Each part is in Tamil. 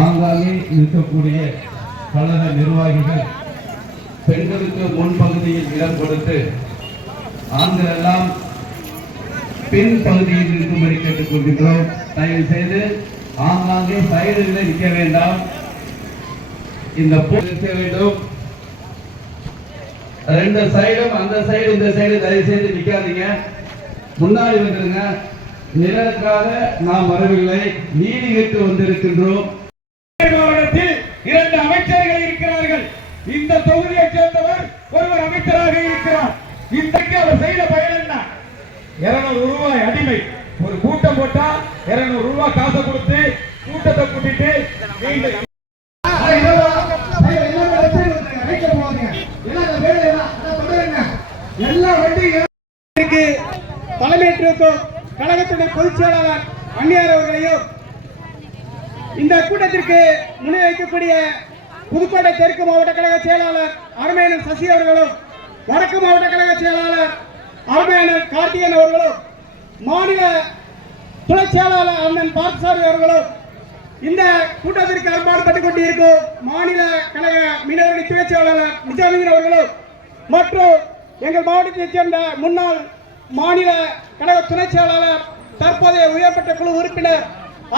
ஆங்காங்கே இருக்கக்கூடிய கழக நிர்வாகிகள் பெண்களுக்கு முன்பகுதியில் இடம் கொடுத்து ஆண்கள் எல்லாம் பின் பகுதியில் இருக்கும்படி கேட்டுக் கொள்கின்றோம். தயவு செய்து ஆங்காங்கே சைடுகளில் நிற்க வேண்டாம். இந்த நிற்க வேண்டும். ரெண்டு சைடும், அந்த சைடு இந்த சைடு தயவு செய்து நிற்காதீங்க. முன்னாடி வந்துருங்க. நிலனுக்காக நாம் வரவில்லை, நீதி கேட்டு வந்திருக்கின்றோம். இரண்டு அமைச்சர்கள் இருக்கிறார்கள். இந்த தொகுதியை சேர்ந்தவர் ஒருவர் அமைச்சராக இருக்கிறார். இன்றைக்கு அவர் செய்த பயன் என்ன? 200 ரூபாய் அடிமை. ஒரு கூட்டம் போட்டா 200 ரூபாய் காசை கொடுத்து கூட்டத்தை கூட்டிட்டு தலைமையேற்றிருக்கும் கழகத்துடைய பொதுச் செயலாளர் அந்நியார் அவர்களையும் இந்த கூட்டத்திற்கு முன்வைக்கக்கூடிய புதுக்கோட்டை தெற்கு மாவட்ட கழக செயலாளர் அருமையன் சசி அவர்களும், வடக்கு மாவட்ட கழக செயலாளர் அருமையன் கார்த்திகன் அவர்களும், மாநில துணை செயலாளர் அண்ணன் பார்த்தசாரதி அவர்களும், இந்த கூட்டத்திற்கு ஏற்பாடு கொண்டிருக்கும் மாநில கழக மீனவர்கள் துணை செயலாளர் நிஜாமீன் அவர்களும் மற்றும் எங்கள் மாவட்டத்தைச் சேர்ந்த முன்னாள் மாநில கழக துணை செயலாளர் தற்போதைய உயர்மட்ட குழு உறுப்பினர்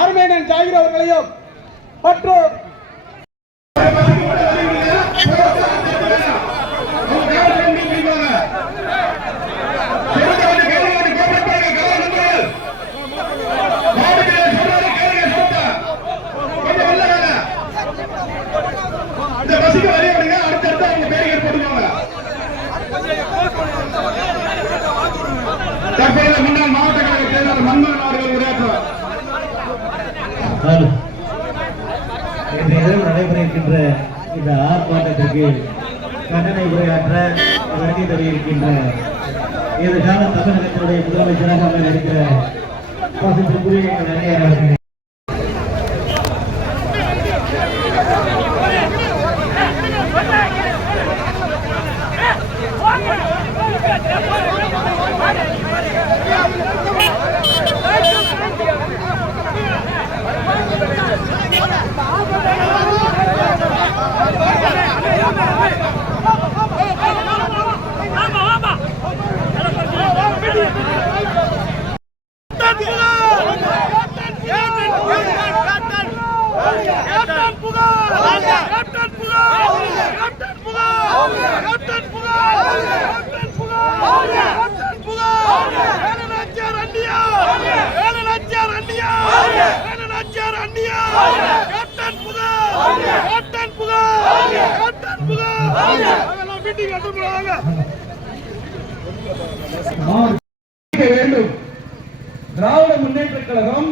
அருமையன் ஜாகிர் அவர்களையும் மற்றும் முன்னாள் மாவட்ட கழக செயலாளர் மன்மோகன் அவர்கள் உரையாற்றுவார். நடைபெறுகின்ற இந்த ஆர்ப்பாட்டத்திற்கு கண்டன உரையாற்ற வருகை தருகின்ற எதிர்கால தமிழகத்தினுடைய முதலமைச்சராக இருக்கிற பாசத்திற்குரிய நிறைய திராவிட முன்னேற்ற கழகம்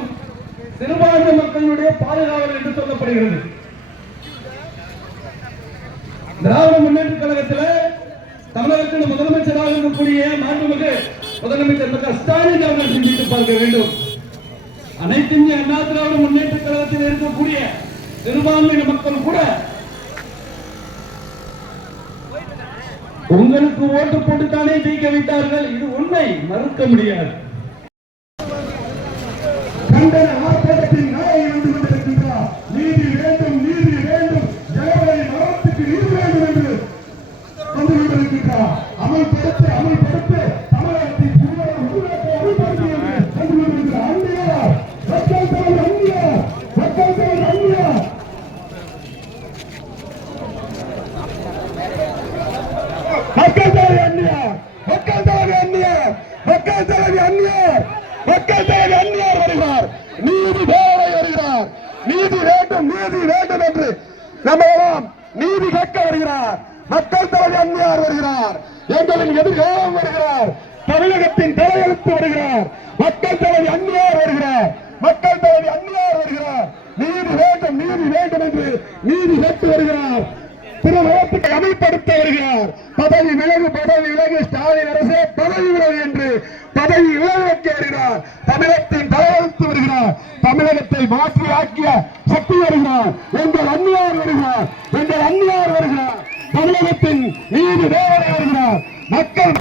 சிறுபான்மை மக்களுடைய பாதுகாவலர் என்று சொல்லப்படுகிறது. திராவிட முன்னேற்ற கழகத்தில் தமிழகத்தில் முதலமைச்சராக இருக்கக்கூடிய மாண்புமிகு முதலமைச்சர் மு.க. ஸ்டாலின் அவர்கள் சிந்தித்து பார்க்க வேண்டும். அனைத்து இந்திய அண்ணா திராவிட முன்னேற்ற கழகத்தில் இருக்கக்கூடிய சிறுபான்மையின மக்கள் கூட உங்களுக்கு ஓட்டு போட்டுத்தானே ஜெயிக்க வைத்தார்கள். இது உண்மை, மறுக்க முடியாது. கண்டன ஆர்ப்பாட்டத்தின் நாயை வந்து கொண்டிருக்கின்றார். நீதி வேண்டும், நீதி வேண்டும், ஜனவரி மாதத்துக்கு நீதி வேண்டும் என்று வந்து கொண்டிருக்கின்றார். அமல்படுத்த தமிழகத்தின் அமல்படுத்தி வந்து கொண்டிருக்கிற அந்நியார், மக்கள் தலைவர் அந்நியார், மக்கள் தலைவர் அந்நியார், மக்கள் தலைவர் அந்நியார், மக்கள் தலைவர் அந்நியார், மக்கள் தலைவர் அந்நியார், மக்கள் தலைவர் அந்நியார் வருகிறார். நீதி தேவை வருகிறார். நீதி வேண்டும், நீதி வேண்டும் என்று நம்மெல்லாம் நீதி கேட்க வருகிறார். மக்கள் தலைவர் அந்நியார் வருகிறார். எங்களின் எதிர்காலம் வருகிறார். தமிழகத்தின் தலையெழுத்து வருகிறார். மக்கள் தலைவர் அந்நியார் வருகிறார். மக்கள் தலைவர் அந்நியார் வருகிறார். நீதி வேண்டும், நீதி வேண்டும் என்று நீதி கேட்டு வருகிறார். திருமணத்துக்கு அமல்படுத்த வருகிறார். பதவி விலகு ஸ்டாலின் அரசே பதவி விலகு என்று பதவி விலகு வைக்க வருகிறார். தமிழகத்தின் தலையெழுத்து வருகிறார். தமிழகத்தை மாற்றி ஆக்கிய சக்தி வருகிறார். எங்கள் அந்நியார் வருகிறார். எங்கள் அந்நியார் வருகிறார். தமிழகத்தின் நீதி தேவதை வருகிறார். மக்கள்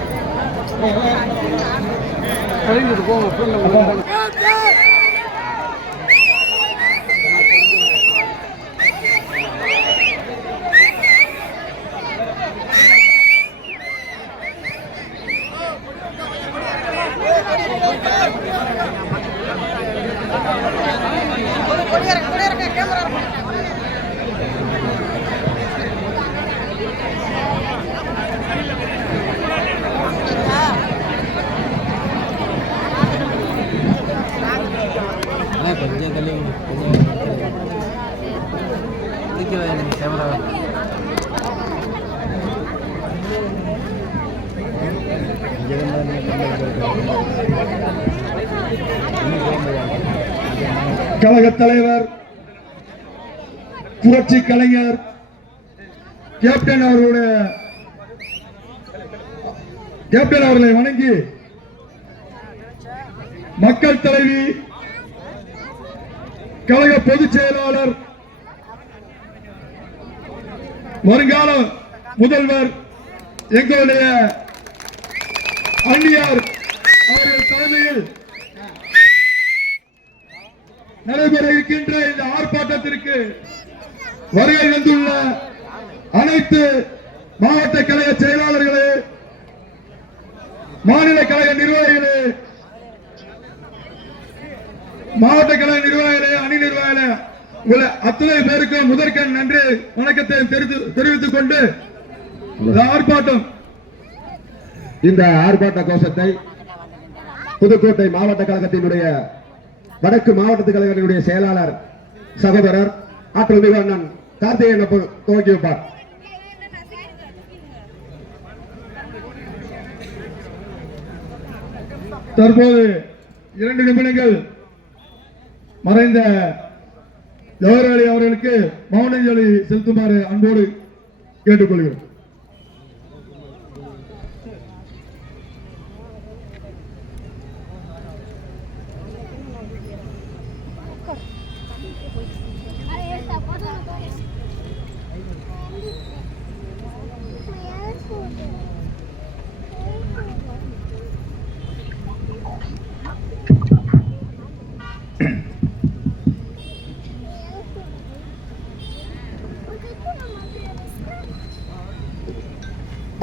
கழக தலைவர் புரட்சி கலைஞர் கேப்டன் அவர்களை வணங்கி மக்கள் தலைவி கழக பொதுச் செயலாளர் வருங்கால முதல்வர் எங்களுடைய அந்நியார் அவர்கள் தலைமையில் நடைபெற இருக்கின்ற இந்த ஆர்ப்பாட்டத்திற்கு வருகை வந்துள்ள அனைத்து மாவட்ட கழக செயலாளர்களே, மாநில கழக நிர்வாகிகளே, மாவட்ட கழக நிர்வாகிகளே, அணி நிர்வாகிகளே, உள்ள அத்தனை பேருக்கு முதற்கண் நன்றி வணக்கத்தை தெரிவித்துக் கொண்டு இந்த ஆர்ப்பாட்ட கோஷத்தை புதுக்கோட்டை மாவட்ட கழகத்தினுடைய வடக்கு மாவட்ட கழகத்தினுடைய செயலாளர் சகோதரர் ஆற்றல் மிகு அண்ணன் கார்த்திகேயன் துவக்கி வைப்பார். தற்போது 2 நிமிடங்கள் மறைந்த ஜவஹர்லால் அவர்களுக்கு மௌனாஞ்சலி செலுத்துமாறு அன்போடு கேட்டுக்கொள்கிறோம்.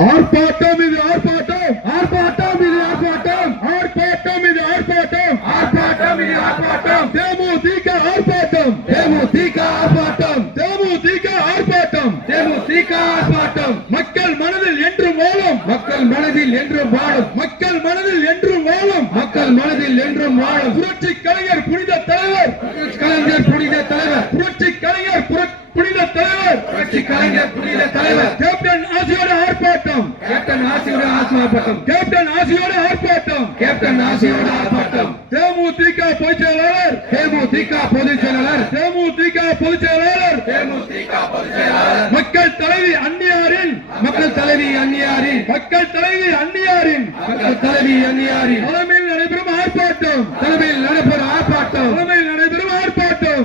ஆர்ப்பாட்டம் இது ஆர்ப்பாட்டம், ஆர்ப்பாட்டம் இது ஆர்ப்பாட்டம், ஆர்ப்பாட்டம் இது ஆர்ப்பாட்டம், ஆர்ப்பாட்டம் இது ஆர்ப்பாட்டம், தேமுதிக ஆர்ப்பாட்டம், தேமுதிக ஆர்ப்பாட்டம், தேமுதிக ஆர்ப்பாட்டம், தேமுதிக ஆர்ப்பாட்டம். மக்கள் மனதில் என்றும் வாழும், மக்கள் மனதில் என்றும் வாழும், மக்கள் மனதில் என்றும் வாழும், மக்கள் மனதில் என்றும் வாழும். புரட்சி கலைஞர் புனித தலைவர், கலைஞர் புனித தலைவர், புரட்சி கலைஞர் புனித தலைவர், புரட்சி கலைஞர் புனித தலைவர். கேப்டன் ஆசியோட ஆர்ப்பாட்டம், கேப்டன் ஆசியோட ஆர்ப்பாட்டம், கேப்டன் ஆசியோட ஆர்ப்பாட்டம், கேப்டன் ஆசியோட ஆர்ப்பாட்டம். தேமுதிக பொதுச் செயலாளர், தேமுதிக பொதுச் செயலாளர், தேமுதிக பொதுச் செயலாளர், தேமுதிக பொதுச் செயலாளர். மக்கள் தலைவி அந்நியாரின், மக்கள் தலைவி அந்நியாரின், மக்கள் தலைவி அந்நியாரின், மக்கள் தலைவி அந்நியாரின் தலைமையில் நடைபெறும் ஆர்ப்பாட்டம், தலைமையில் நடைபெறும் ஆர்ப்பாட்டம், தலைமையில் நடைபெறும் ஆர்ப்பாட்டம்,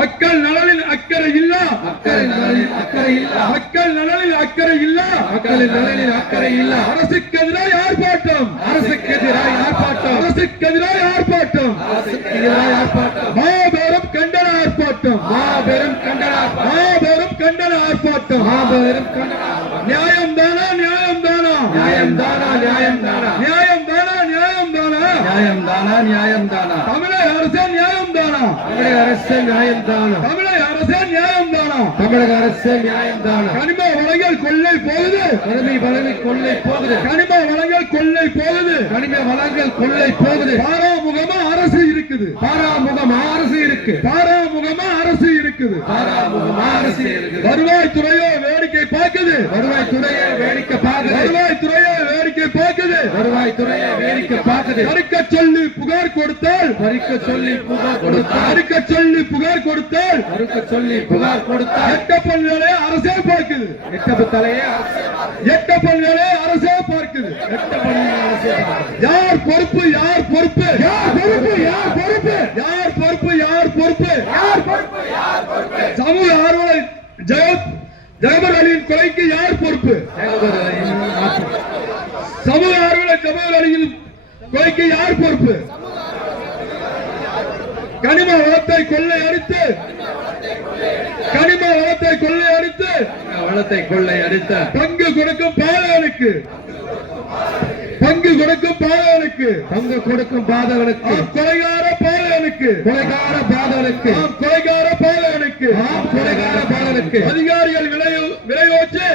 மக்கள் நலனில் அக்கறை இல்ல, மக்கள் நலனில் அக்கறை இல்ல, மக்கள் நலனில் அக்கறை இல்ல, மக்களின் நலனில் அக்கறை இல்ல. அரசுக்கு எதிராக ஆர்ப்பாட்டம், அரசுக்கு எதிராக ஆர்ப்பாட்டம், அரசுக்கு எதிராக ஆர்ப்பாட்டம், அரசுக்கு எதிராக ஆர்ப்பாட்டம். மாபெரும் கண்டன ஆர்ப்பாட்டம், மாபெரும் கண்டன, மாபெரும் கண்டன ஆர்ப்பாட்டம், மாபெரும் கண்டன. நியாயம் தானா, நியாயம் தானா, நியாயம் தானா, நியாயம் தானா, நியாயம் தானா, நியாயம் தானா, நியாயம் தானா, நியாயம் தானா. தமிழக அரசே நியாயம் தானா, தமிழக அரசே நியாயம் தானா, தமிழக அரசே நியாயம் தானா, தமிழக அரசே நியாயம் தானா. கனிம வளங்கள் கொள்ளை போகுது, கனிம வளங்கள் கொள்ளை போகுது, கனிம வளங்கள் கொள்ளை போகுது, கனிம வளங்கள் கொள்ளை போகுது. பாராமுகமா அரசு இருக்குது, பாராமுகமா அரசு இருக்கு, பாராமுகமா அரசு இருக்குது, பாராமுகமா அரசு இருக்குது. வருவாய் துறையோ வேடிக்கை பார்க்குது, வருவாய் துறையோ வேடிக்கை பார்க்குது, வருவாய் துறையோ வேடிக்கை பார்க்குது, வருவாய் துறையோ வேடிக்கை பார்க்குது. தடுக்க சொல்லி புகார் கொடுத்தால், தடுக்க சொல்லி புகார் கொடுத்தால், தடுக்க சொல்லி புகார் கொடுத்தால், தடுக்க சொல்லி புகார் கொடுத்தால். எட்டப்பன் வேலையை அரசே பார்க்குது, எட்டப்பன் தலையை எட்டப்பன் வேலையை அரசே பார்க்குது, எட்டப்பன் அரசே. யார் பொறுப்பு, யார் பொறுப்பு, யார் பொறுப்பு, யார் பொறுப்பு, யார் பொறுப்பு, யார் பொறுப்பு, யார் பொறுப்பு, யார் பொறுப்பு. சமூக ஆர்வலர் ஜவஹர் அலியின் கொலைக்கு யார் பொறுப்பு, சமூக ஆர்வலர் ஜவஹர் அலியின் கொலைக்கு யார் பொறுப்பு. கனிம வளத்தை கொள்ளை அடித்து, கனிம வளத்தை கொள்ளை அடித்து, வளத்தை கொள்ளை அடித்த பங்கு கொடுக்கும் பாதகனுக்கு, பங்கு கொடுக்கும் பாதகனுக்கு, பங்கு கொடுக்கும் பாதகனுக்கு, கொலைகார பாதகனுக்கு, கொலைகார பாதகனுக்கு, கொலைகார பாதகனுக்கு, கொலைகார பாதகனுக்கு. அதிகாரிகள் விலையோச்சு,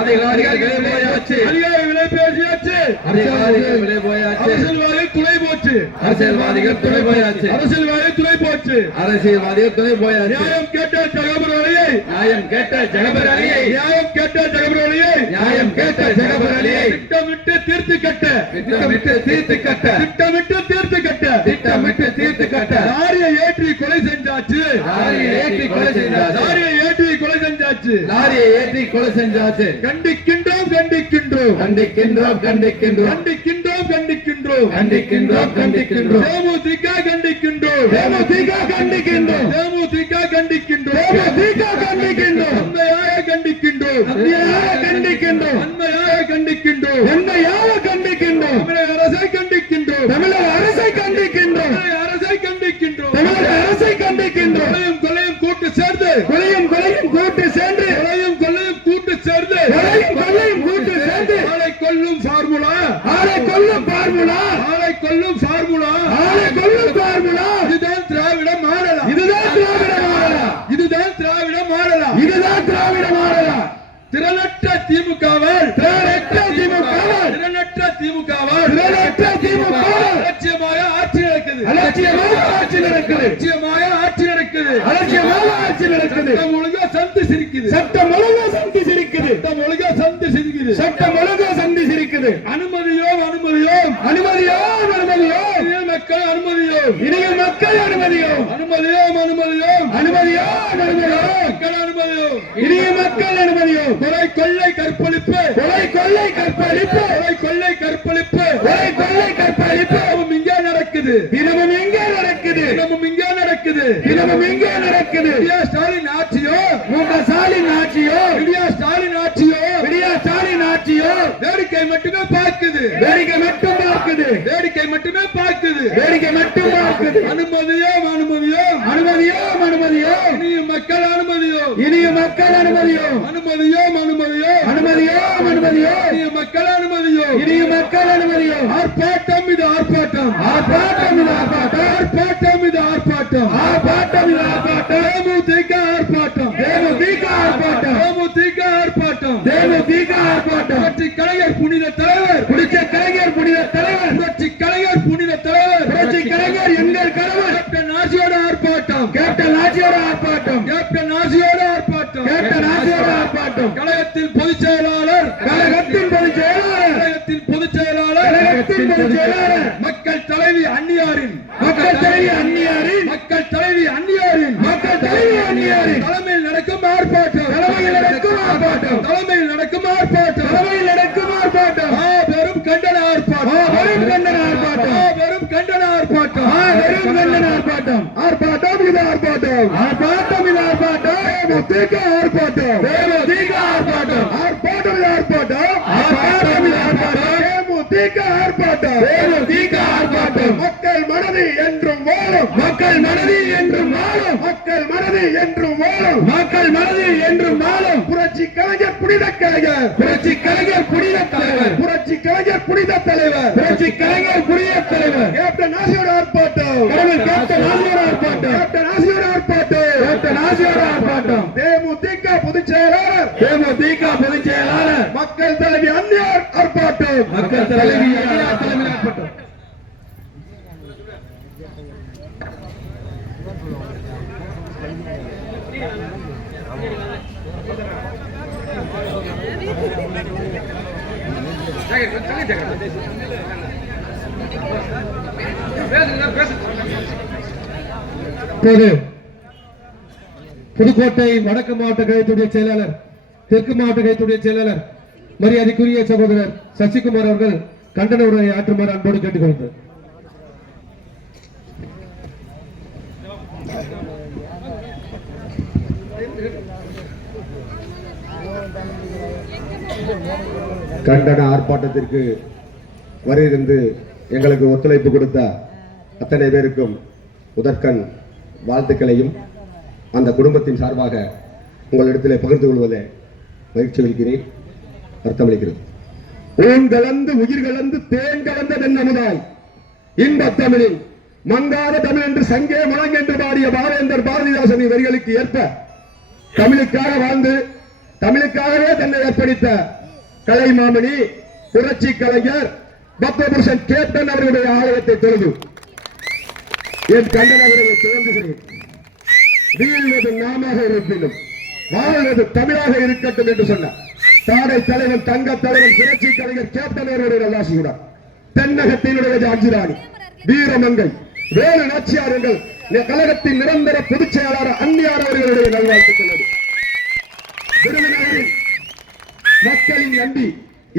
அதிகாரிகள் விலை போயாச்சு, அதிகாரி விலை பேசியாச்சு, அதிகாரிகள் விலை போயாச்சு, அரசியல்வாதிகள் துணை போச்சு, அரசியல்வாதிகள் துணை போயாச்சு. அரசியல்வாதி துணை போச்சு. அரசியல்வாதிகள் துணை போயாச்சு. நியாயம் கேட்ட ஜெகபர் அலியை, நியாயம் கேட்ட ஜெகபர் அலியை, நியாயம் கேட்ட ஜெகபர் அலியை, நியாயம் கேட்ட ஜெகபர் அலியை திட்டமிட்டு தீர்த்து கட்ட, திட்டமிட்டு தீர்த்து கட்ட, திட்டமிட்டு தீர்த்து கட்ட, திட்டமிட்டு தீர்த்து கட்ட. லாரியை ஏற்றி கொலை செஞ்சாச்சு, லாரியை ஏற்றி கொலை செஞ்சாச்சு, லாரியை ஏற்றி கொலை செஞ்சாச்சு, லாரியை ஏற்றி கொலை செஞ்சாச்சு. கண்டிக்கின்றோம் கண்டிக்கின்றோம் கண்டிக்கின்றோம் கண்டிக்கின்றோம் கண்டிக்கின்றோம் கண்டிக்கின்றோம் கண்டிக்கின்றோம் கண்டிக்கின்றோம். தேமுதிக கண்டிக்கின்றோம், தேமுதிக கண்டிக்கின்றோம், தேமுதிக கண்டிக்கின்றோம், தேமுதிக கண்டிக்கின்றோம், உண்மையாக கண்டிக்கின்றோம், உண்மையாக கண்டிக்கின்றோம், உண்மையாக கண்டிக்கின்றோம், உண்மையாக கண்டிக்கின்றோம். தமிழக அரசை கண்டிக்கின்றோம், தமிழக அரசை கண்டிக்கின்றோம், தமிழக அரசை கண்டிக்கின்றோம், தமிழக அரசை கண்டிக்கின்றோம். கொலையும் கொலையும் கூட்டு சேர்ந்து, கொலையும் கொலையும் கூட்டு சேர்ந்து, கொலையும் கொலையும் கூட்டு சேர்ந்து, கொலையும் கொலையும் கூட்டு சேர்ந்து, ஆளை கொல்லும் ஃபார்முலா, ஆளை கொல்லும் பார்முலா, ஆளை கொல்லும் ஃபார்முலா, ஆளை கொல்லும் பார்முலா. இதுதான் திராவிட மாடலா, இதுதான் திராவிட மாடலா, இதுதான் திராவிட மாடலா. இதுதான் திராவிட மாடலா. திறனற்ற திமுகவால், திரளற்ற திமுகவால், திறனற்ற திமுகவால், திரளற்ற திமுகவால் அலட்சியமாக ஆட்சி நடக்குது, அலட்சியமாக ஆட்சி நடக்குது, அலட்சியமாக ஆட்சி நடக்குது, அலட்சியமாக ஆட்சி நடக்குது. சட்டம் ஒழுங்கா சந்தி சிரிக்குது, சட்டம் ஒழுங்கா சந்தி சிரிக்குது, சட்டம் ஒழுங்கா சந்தி சிரிக்குது, சட்டம் ஒழுங்கா சந்தி சிரிக்குது. அனுமதியோம் அனுமதியோம், அனுமதியோம் அனுமதியோம், இனிய மக்கள் அனுமதியோம், இனிய மக்கள் அனுமதியோம், அனுமதியோம் அனுமதியோம், அனுமதியோம் அனுமதியோம், மக்கள் அனுமதியோம். இனிய மக்கள் அனுமதியோம். கொலை கொள்ளை கற்பழிப்பு, கொலை கொள்ளை கற்பழிப்பு, கொலை கொள்ளை கற்பழிப்பு கொலை கொள்ளை கற்பழிப்பு தினமும் இங்கே நடக்குது, தினமும் எங்கே நடக்குது, தினமும் இங்கே நடக்குது. தினமும் எங்கே நடக்குது. விடியா ஸ்டாலின் ஆட்சியோ, உங்க ஸ்டாலின் ஆட்சியோ, விடியா ஸ்டாலின் ஆட்சியோ விடியா ஸ்டாலின் ஆட்சியோ வேடிக்கை மட்டுமே பார்க்குது, வேடிக்கை மட்டும் பார்க்குது, வேடிக்கை மட்டுமே பார்க்குது. வேடிக்கை மட்டும் பார்க்குது. அனுமதியோம் அனுமதியோம், அனுமதியோம் அனுமதியோம், இனிய மக்கள் அனுமதியோம், இனிய மக்கள் அனுமதியோம், அனுமதியோம் அனுமதியோம், அனுமதியோம் அனுமதியோம், இனிய மக்கள் அனுமதியோம். இனிய மக்கள் அனுமதியோம். ஆர்ப்பாட்டம் இது ஆர்ப்பாட்டம், ஆர்ப்பாட்டம் இது ஆர்ப்பாட்டம், ஆர்ப்பாட்டம் இது ஆர்ப்பாட்டம், ஆர்ப்பாட்டம் இது ஆர்ப்பாட்டம், தேமுதிக ஆர்ப்பாட்டம், தேமுதிக ஆர்ப்பாட்டம், தேமுதிக ஆர்ப்பாட்டம், தேமுதிக ஆர்ப்பாட்டம். புரட்சி கலைஞர் புனித தலைவர், புரட்சி கலைஞர் புனித தலைவர், புரட்சி கலைஞர் புனித தலைவர், புரட்சி கலைஞர் எங்கள் கணவர், கேப்டன் ஆசியோட ஆர்ப்பாட்டம், கேப்டன் ஆட்சியோட ஆர்ப்பாட்டம், கேப்டன் ஆசியோட ஆர்ப்பாட்டம், கேப்டன் ஆட்சியோட ஆர்ப்பாட்டம். கழகத்தின் பொதுச் செயலாளர், கழகத்தின் பொதுச் செயலாளர், கழகத்தின் பொதுச் செயலாளர், கழகத்தின் பொதுச் செயலாளர், மக்கள் தலைவி அன்னியாரின், மக்கள் தலைவி அந்நியாரின், மக்கள் தலைவி அன்னியாரின், மக்கள் தலைவி அந்நியாரின் தலைமையில் நடக்கும் ஆர்ப்பாட்டம், தலைமையில் நடக்கும் ஆர்ப்பாட்டம், தலைமையில் நடக்கும் ஆர்ப்பாட்டம், தலைமையில் நடக்கும் ஆர்ப்பாட்டம், வெறும் கண்டன ஆர்ப்பாட்டம், வெறும் கண்டன ஆர்ப்பாட்டம், வெறும் கண்டன ஆர்ப்பாட்டம், வெறும் கண்டன ஆர்ப்பாட்டம், ஆர்ப்பாட்டம் இது ஆர்ப்பாட்டம், ஆர்ப்பாட்டம் இது ஆர்ப்பாட்டம், தேமுதிக ஆர்ப்பாட்டம், தேமுதிக ஆர்ப்பாட்டம், ஆர்ப்பாட்டம் இது ஆர்ப்பாட்டம், ஆர்ப்பாட்டம் இது ஆர்ப்பாட்டம், தேமுதிக ஆர்ப்பாட்டம், தேமுதிக ஆர்ப்பாட்டம். மக்கள் மனதில் என்றும் வாழும், மக்கள் மனதில் என்றும் வாழும், மக்கள் மனதில் என்றும் வாழும், மக்கள் மனதில் என்றும் வாழும். புரட்சி கலைஞர் புனித கலைஞர், புரட்சி கலைஞர் புனித தலைவர், புரட்சி கலைஞர் புனித தலைவர், புரட்சி கலைஞர் புனித தலைவர், கேப்டன் ஆசியோட ஆர்ப்பாட்டம், கடவுள் கேப்டன் ஆசியோட ஆர்ப்பாட்டம், கேப்டன் ஆசியோட ஆர்ப்பாட்டம், கேப்டன் ஆசியோட ஆர்ப்பாட்டம். தேமுதிக பொதுச் செயலாளர், தேமுதிக பொதுச் செயலாளர், மக்கள் தலைவி அன்னியார் ஆர்ப்பாட்டம், மக்கள் தலைவி அன்னியார் தலைமையில் ஆர்ப்பாட்டம். இப்போது புதுக்கோட்டை வடக்கு மாவட்ட கழகத்துடைய செயலாளர், தெற்கு மாவட்ட கழகத்துடைய செயலாளர் மரியாதைக்குரிய சகோதரர் சசிகுமார் அவர்கள் கண்டன உரையை ஆற்றுமாறு அன்போடு கேட்டுக்கொள்கிறேன். கண்டன ஆர்ப்பாட்டத்திற்கு வருகிருந்து எங்களுக்கு ஒத்துழைப்பு கொடுத்த அத்தனை பேருக்கும் முதற்கண் வாழ்த்துக்களையும் அந்த குடும்பத்தின் சார்பாக உங்களிடத்தில் பகிர்ந்து கொள்வதை மகிழ்ச்சி அளிக்கிறேன், அர்த்தமளிக்கிறது. ஊன் கலந்து உயிர் கலந்து தேன் கலந்த தென்னமுதாய் இன்பத் தமிழில் மங்காத தமிழ் என்று சங்கே முழங்கென்று பாடிய பாவேந்தர் பாரதிதாசனின் வரிகளுக்கு ஏற்ப தமிழுக்காக வாழ்ந்து தமிழுக்காகவே தன்னை ஏற்படுத்த கலைமாமணி புரட்சி கலைஞர் பத்மபூஷன் கேப்டன் அவர்களுடைய ஆலயத்தை தொழுது என் கண்டன உரையை துவங்குகிறேன். வீழ்வது நாமாக இருப்பினும் வாழ்வது தமிழாக இருக்கட்டும் என்று சொன்னார். தாடை தலைவன், தங்க தலைவன், புரட்சி கலைஞர் கேப்டன் அவர்களுடைய நல்லாசியுடன் தென்னகத்தினுடைய ஜான்சிராணி வீரமங்கை வேலு நாச்சியார்கள் கழகத்தின் நிரந்தர பொதுச் செயலாளர் அன்னியார் அவர்களுடைய நல்வாழ்த்துக்கள். விருதுநகரில் மக்களின் நம்பி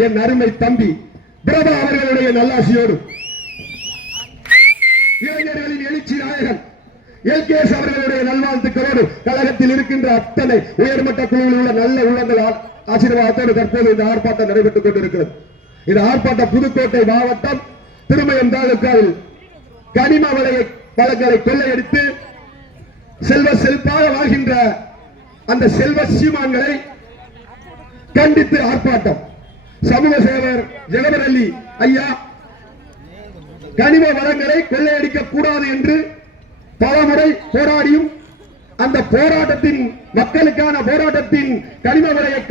என் அருமை தம்பி பிரபா அவர்களுடைய நல்லாசியோடு இளைஞர்களின் எழுச்சி நாயகன் எல்கேஎஸ் அவர்களுடைய நல்வாழ்த்துக்களோடு கழகத்தில் இருக்கின்ற அத்தனை உயர்மட்ட குழுவில் உள்ள நல்ல உள்ளங்கள் ஆசீர்வாதத்தோடு தற்போது இந்த ஆர்ப்பாட்டம் நடைபெற்றுக் கொண்டிருக்கிறது. இந்த ஆர்ப்பாட்டம் புதுக்கோட்டை மாவட்டம் திருமயம் தாலுகாவில் கனிம வளங்களை கொள்ளையடித்து செல்வாக வாழ்கின்ற அந்த செல்வ சீமான்களை கண்டித்து ஆர்ப்பாட்டம். சமூக சேவர் ஜெகபர் அலி ஐயா கனிம வளங்களை கொள்ளையடிக்க கூடாது என்று பலமுறை போராடியும் அந்த போராட்டத்தின் மக்களுக்கான போராட்டத்தின் கனிம வளங்களை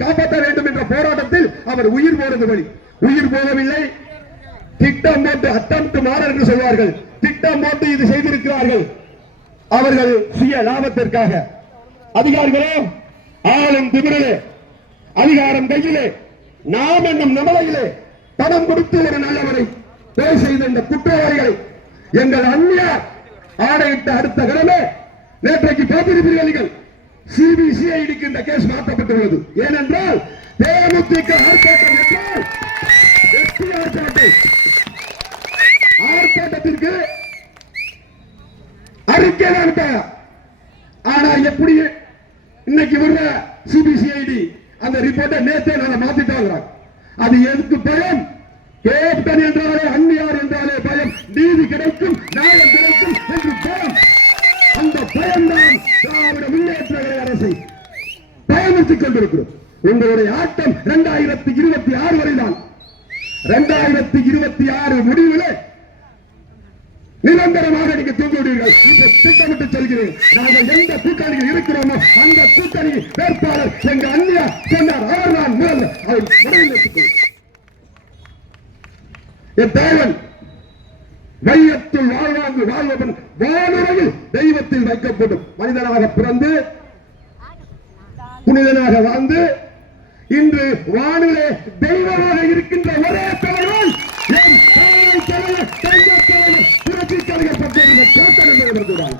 காப்பாற்ற வேண்டும் என்ற போராட்டத்தில் அவர் உயிர் போகவில்லை. திட்டம் போட்டு அட்டம்ட் மாறர் என்று சொல்வார்கள். திட்டம் போட்டு இது செய்திருக்கிறார்கள். அவர்கள் சுய லாபத்திற்காக. அதிகாரிகளே, ஆளும் திமிரிலே, அதிகாரம் கையிலே, நாம் என்னும் நபலையிலே பணம் கொடுத்து ஒரு நல்லவரை கொலை செய்த இந்த குற்றவாளிகளை எங்கள் அந்நியார் ஆணையிட்ட அடுத்த கிழமை நேற்றைக்கு பார்த்திருப்பீர்கள். சிபிசிஐடிக்கு இந்த கேஸ் மாற்றப்பட்டுள்ளது. ஏனென்றால் தேமுதிக ஆர்ப்பாட்டம் என்றால் ஆர்ப்பாட்டத்திற்கு அறிக்கை தான். ஆனா எப்படி இன்னைக்கு வர்ற சிபிசிஐடி அந்த ரிப்போர்ட்டை நேற்றே நாங்க மாத்திட்டாங்க. அது எதுக்கு பயம்? கேப்டன் என்றாலே, அந்நியார் என்றாலே பயம். நீதி கிடைக்கும், நியாயம் கிடைக்கும் என்று பயம். அந்த பயம்தான் திராவிட முன்னேற்ற அரசை பயமுறுத்திக் கொண்டிருக்கிறோம். உங்களுடைய ஆட்டம் 2026 வரைதான். 2026 முடிவில் நிரந்தரமாக நீங்க தூங்குவீர்கள். இப்ப திட்டமிட்டு சொல்கிறேன். நாங்கள் எந்த கூட்டணியில் இருக்கிறோமோ அந்த கூட்டணி வேட்பாளர் எங்க அந்நியா சொன்னார். அவர் நான் முதல்ல அவர் மனதில் வைத்துக் என் தேவன் வையத்துள் வாழ்வாங்கு வாழ்வன் வானுரையில் தெய்வத்தில் வைக்கப்படும். மனிதனாக பிறந்து புனிதனாக வாழ்ந்து இன்று வானிலே தெய்வமாக இருக்கின்ற ஒரே தலைவன் என் புரட்சி கலைஞர் பற்றியிருக்கிறார்.